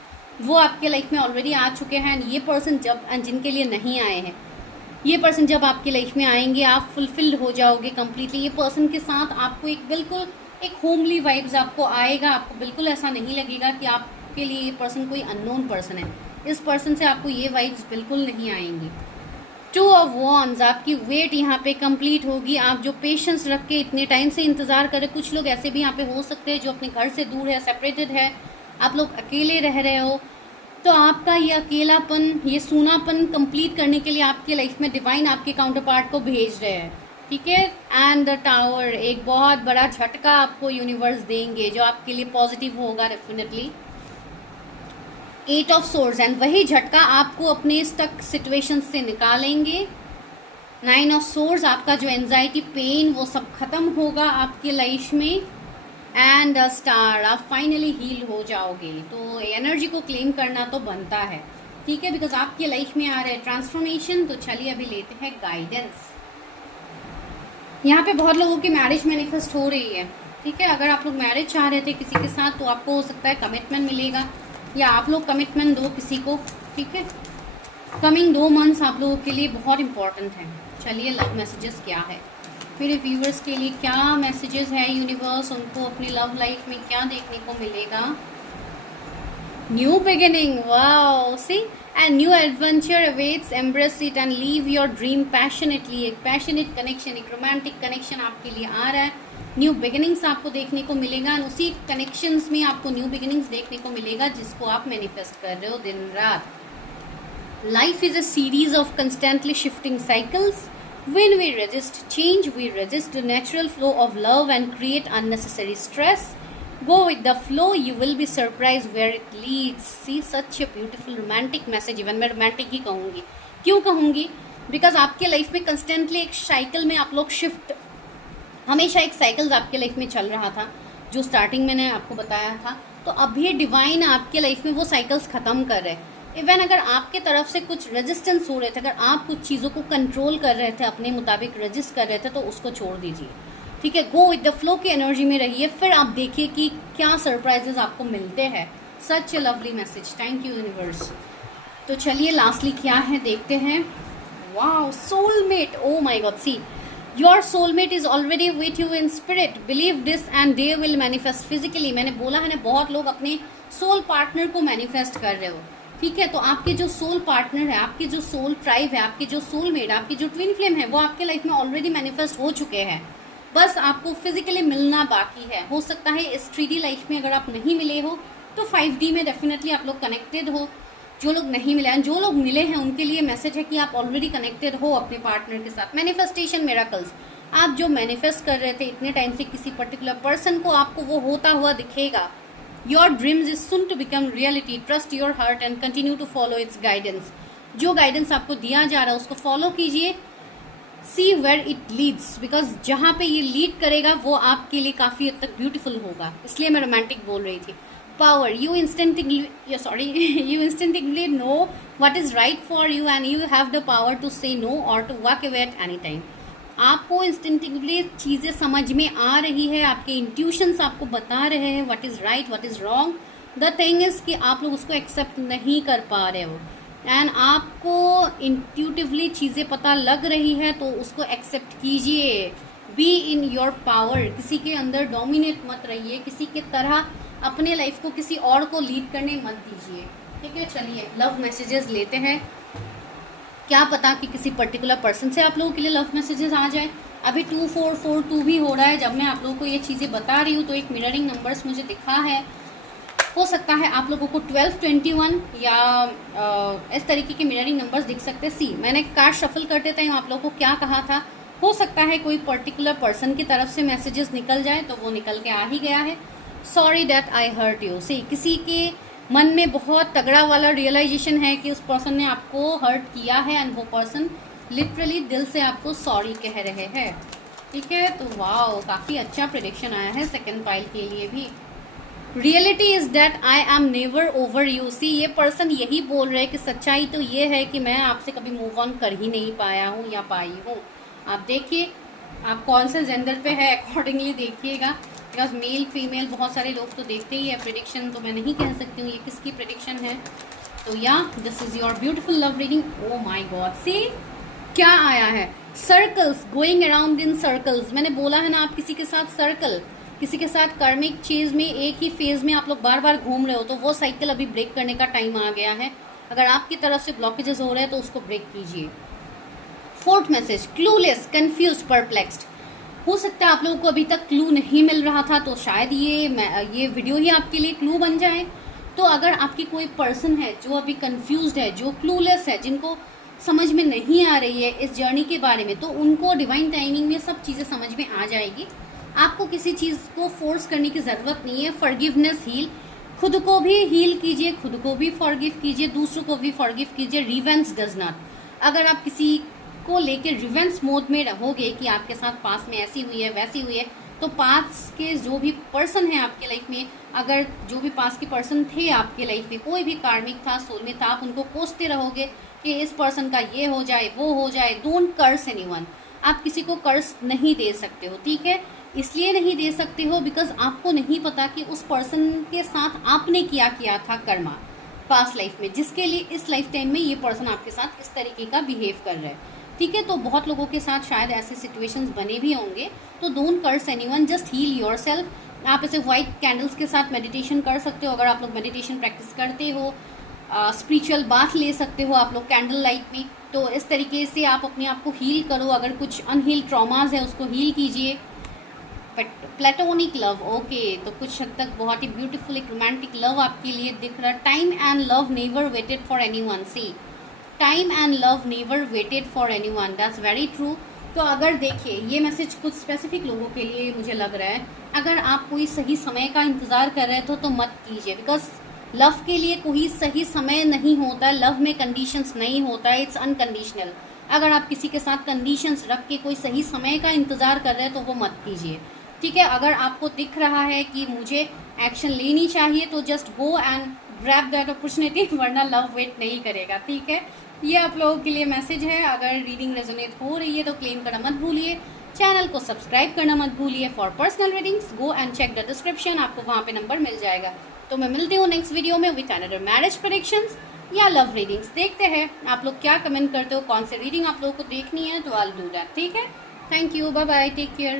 वो आपके लाइफ में ऑलरेडी आ चुके हैं। ये पर्सन जब, जिनके लिए नहीं आए हैं, ये पर्सन जब आपकी लाइफ में आएंगे आप फुलफिल्ड हो जाओगे कम्प्लीटली। ये पर्सन के साथ आपको एक बिल्कुल एक होमली वाइब्स आपको आएगा। आपको बिल्कुल ऐसा नहीं लगेगा कि आपके लिए ये पर्सन कोई अननोन पर्सन है। इस पर्सन से आपको ये वाइब्स बिल्कुल नहीं आएंगी। टू ऑफ वॉन्ड्स, आपकी वेट यहाँ पे कंप्लीट होगी। आप जो पेशेंस रख के इतने टाइम से इंतजार करें, कुछ लोग ऐसे भी यहाँ पे हो सकते हैं जो अपने घर से दूर है, सेपरेटेड है, आप लोग अकेले रह रहे हो, तो आपका ये अकेलापन, ये सूनापन कंप्लीट करने के लिए आपके लाइफ में डिवाइन आपके काउंटर पार्ट को भेज रहे हैं, ठीक है। एंड द टावर, एक बहुत बड़ा झटका आपको यूनिवर्स देंगे जो आपके लिए पॉजिटिव होगा definitely. Eight of swords, and वही झटका आपको अपने स्टक सिचुएशन से निकालेंगे। नाइन ऑफ सोर्ड्स, आपका जो एंजाइटी, पेन, वो सब खत्म होगा आपके लाइफ में। एंड स्टार, आप फाइनली हील हो जाओगे। तो एनर्जी को क्लेम करना तो बनता है, ठीक है, बिकॉज आपके लाइफ में आ रहा है ट्रांसफॉर्मेशन। तो चलिए अभी लेते हैं गाइडेंस। यहाँ पे बहुत लोगों की मैरिज मैनिफेस्ट हो रही है, ठीक है। अगर आप लोग मैरिज चाह रहे थे किसी के साथ, तो आपको हो सकता है कमिटमेंट मिलेगा, या आप लोग कमिटमेंट दो किसी को, ठीक है। कमिंग 2 मंथ्स आप लोगों के लिए बहुत इंपॉर्टेंट है। चलिए लव मैसेजेस क्या है मेरे व्यूवर्स के लिए, क्या मैसेजेस है यूनिवर्स, उनको अपनी लव लाइफ में क्या देखने को मिलेगा। New beginning, wow, see, and new adventure awaits, embrace it and live your dream passionately. एक पैशनेट कनेक्शन, एक रोमांटिक कनेक्शन आपके लिए आ रहा है। न्यू बिगिनिंग्स आपको देखने को मिलेगा, और उसी कनेक्शंस में आपको न्यू बिगिनिंग्स देखने को मिलेगा जिसको आप मैनिफेस्ट कर रहे हो दिन रात। Life is a series of constantly shifting cycles. When we resist change, we resist the natural flow of love and create unnecessary stress. Go with the flow, you will be surprised where it leads. See, such a beautiful romantic message. Even मैं romantic ही कहूँगी। क्यों कहूँगी? Because आपके life में constantly एक cycle में आप लोग शिफ्ट, हमेशा एक साइकिल्स आपके लाइफ में चल रहा था, जो स्टार्टिंग मैंने आपको बताया था। तो अभी डिवाइन आपके लाइफ में वो साइकिल्स खत्म कर रहे हैं। इवन अगर आपके तरफ से कुछ रेजिस्टेंस हो रहे थे, अगर आप कुछ चीज़ों को कंट्रोल कर रहे थे, अपने मुताबिक रजिस्ट कर रहे थे, तो उसको छोड़ दीजिए, ठीक है। गो विद द फ्लो की एनर्जी में रहिए, फिर आप देखिए कि क्या सरप्राइजेस आपको मिलते हैं। Such a lovely message, thank you universe. तो चलिए लास्टली क्या है देखते हैं। Wow, soulmate, oh my God, see, your soulmate is already with you in spirit, believe this and they will manifest physically. मैंने बोला है ना, बहुत लोग अपने सोल पार्टनर को मैनिफेस्ट कर रहे हो, ठीक है। तो आपके जो सोल पार्टनर है, आपके जो सोल ट्राइब है, आपके जो सोलमेट, आपकी जो ट्विन फ्लेम है, वो आपके लाइफ में ऑलरेडी मैनिफेस्ट हो चुके हैं। बस आपको फिजिकली मिलना बाकी है। हो सकता है इस 3D लाइफ में अगर आप नहीं मिले हो, तो 5D में डेफिनेटली आप लोग कनेक्टेड हो। जो लोग नहीं मिले हैं, जो लोग मिले हैं, उनके लिए मैसेज है कि आप ऑलरेडी कनेक्टेड हो अपने पार्टनर के साथ। मैनिफेस्टेशन मिरेकल्स, आप जो मैनिफेस्ट कर रहे थे इतने टाइम से किसी पर्टिकुलर पर्सन को, आपको वो होता हुआ दिखेगा। Your dreams is soon to become reality. Trust your heart and continue to follow its guidance. जो गाइडेंस आपको दिया जा रहा है उसको फॉलो कीजिए। See where it leads, because जहाँ पे ये लीड करेगा वो आपके लिए काफ़ी हद तक ब्यूटीफुल होगा। इसलिए मैं रोमांटिक बोल रही थी। Power, you instinctively know what is right for you and you have the power to say no or to walk away at any time. आपको इंस्टिंक्टिवली चीज़ें समझ में आ रही है, आपके इंट्यूशंस आपको बता रहे हैं what is right, what is wrong. The thing is कि आप लोग उसको एक्सेप्ट नहीं कर पा रहे हो, एंड आपको इंट्यूटिवली चीज़ें पता लग रही है, तो उसको एक्सेप्ट कीजिए। बी इन योर पावर, किसी के अंदर डोमिनेट मत रहिए, किसी के तरह अपने लाइफ को किसी और को लीड करने मत दीजिए, ठीक है। चलिए लव मैसेजेस लेते हैं। क्या पता कि किसी पर्टिकुलर पर्सन से आप लोगों के लिए लव मैसेजेस आ जाए। अभी 2442 भी हो रहा है जब मैं आप लोगों को ये चीज़ें बता रही हूँ, तो एक मिररिंग नंबर्स मुझे दिखा है। हो सकता है आप लोगों को 1221 या इस तरीके के मिररिंग नंबर्स दिख सकते हैं। सी, मैंने कार्ड शफल करते टाइम आप लोगों को क्या कहा था, हो सकता है कोई पर्टिकुलर पर्सन की तरफ से मैसेजेस निकल जाए, तो वो निकल के आ ही गया है। Sorry that I hurt you. See, किसी के मन में बहुत तगड़ा वाला रियलाइजेशन है कि उस पर्सन ने आपको हर्ट किया है, एंड वो पर्सन लिटरली दिल से आपको सॉरी कह रहे हैं, ठीक है। तो वाओ, काफ़ी अच्छा प्रेडिक्शन आया है सेकंड पाइल के लिए भी। Reality is that I am never over you. See, ये पर्सन यही बोल रहे हैं कि सच्चाई तो ये है कि मैं आपसे कभी मूव ऑन कर ही नहीं पाया हूँ या पाई हूँ। आप देखिए आप कौन से जेंडर पे है, अकॉर्डिंगली देखिएगा, बिकॉज मेल फीमेल बहुत सारे लोग तो देखते ही है प्रेडिक्शन, तो मैं नहीं कह सकती हूँ ये किसकी प्रेडिक्शन है। तो या this is your beautiful love reading. Oh my God, see क्या आया है, circles, going around in circles. मैंने बोला है ना, आप किसी के साथ सर्कल, किसी के साथ कार्मिक चीज में एक ही फेज में आप लोग बार बार घूम रहे हो, तो वो साइकिल अभी ब्रेक करने का टाइम आ गया है। अगर आपकी तरफ से ब्लॉकेजेस हो रहे हैं तो उसको ब्रेक कीजिए। Fourth message, clueless, confuse, perplexed. हो सकता है आप लोगों को अभी तक क्लू नहीं मिल रहा था, तो शायद ये वीडियो ही आपके लिए क्लू बन जाए। तो अगर आपकी कोई पर्सन है जो अभी कंफ्यूज्ड है, जो क्लूलेस है, जिनको समझ में नहीं आ रही है इस जर्नी के बारे में, तो उनको डिवाइन टाइमिंग में सब चीज़ें समझ में आ जाएगी। आपको किसी चीज़ को फोर्स करने की ज़रूरत नहीं है। फॉरगिवनेस, हील, खुद को भी हील कीजिए, खुद को भी फॉरगिव कीजिए, दूसरों को भी फॉरगिव कीजिए। Revenge does not. अगर आप किसी को लेकर रिवेंज मोड में रहोगे कि आपके साथ पास में ऐसी हुई है, वैसी हुई है, तो पास के जो भी पर्सन है आपके लाइफ में, अगर जो भी पास के पर्सन थे आपके लाइफ में, कोई भी कार्मिक था, सोलमेट था, आप उनको कोसते रहोगे कि इस पर्सन का ये हो जाए, वो हो जाए। Don't curse anyone. आप किसी को कर्स नहीं दे सकते हो, ठीक है? इसलिए नहीं दे सकते हो बिकॉज आपको नहीं पता कि उस पर्सन के साथ आपने क्या था कर्मा पास्ट लाइफ में, जिसके लिए इस लाइफ टाइम में ये पर्सन आपके साथ इस तरीके का बिहेव कर रहा है, ठीक है? तो बहुत लोगों के साथ शायद ऐसे सिचुएशंस बने भी होंगे। तो don't curse anyone, just heal yourself. आप ऐसे व्हाइट कैंडल्स के साथ मेडिटेशन कर सकते हो, अगर आप लोग मेडिटेशन प्रैक्टिस करते हो। स्पिरिचुअल बाथ ले सकते हो आप लोग कैंडल लाइट में। तो इस तरीके से आप अपने आप को हील करो। अगर कुछ अनहील ट्रॉमाज है उसको हील कीजिए। प्लेटोनिक लव, ओके, तो कुछ हद तक बहुत ही ब्यूटीफुल एक रोमांटिक लव आपके लिए दिख रहा है। Time and love never waited for anyone. See, time and love never waited for anyone, that's very true. तो अगर देखिए, ये मैसेज कुछ स्पेसिफिक लोगों के लिए मुझे लग रहा है। अगर आप कोई सही समय का इंतज़ार कर रहे थे तो मत कीजिए, बिकॉज लव के लिए कोई सही समय नहीं होता। लव में कंडीशंस नहीं होता है, इट्स अनकंडीशनल। अगर आप किसी के साथ कंडीशंस रख के कोई सही समय का इंतज़ार कर रहे हैं तो वो मत कीजिए, ठीक है? अगर आपको दिख रहा है कि मुझे एक्शन लेनी चाहिए तो just go and grab that opportunity, वरना लव वेट नहीं करेगा, ठीक है? ये आप लोगों के लिए मैसेज है। अगर रीडिंग रेजोनेट हो रही है तो क्लेम करना मत भूलिए, चैनल को सब्सक्राइब करना मत भूलिए। For personal readings go and check the description, आपको वहाँ पे नंबर मिल जाएगा। तो मैं मिलती हूँ नेक्स्ट वीडियो में विथ अनदर मैरिज प्रेडिक्शंस या लव रीडिंग्स। देखते हैं आप लोग क्या कमेंट करते हो, कौन से रीडिंग आप लोगों को देखनी है, तो आई विल डू दैट, ठीक है? Thank you, bye bye, take care.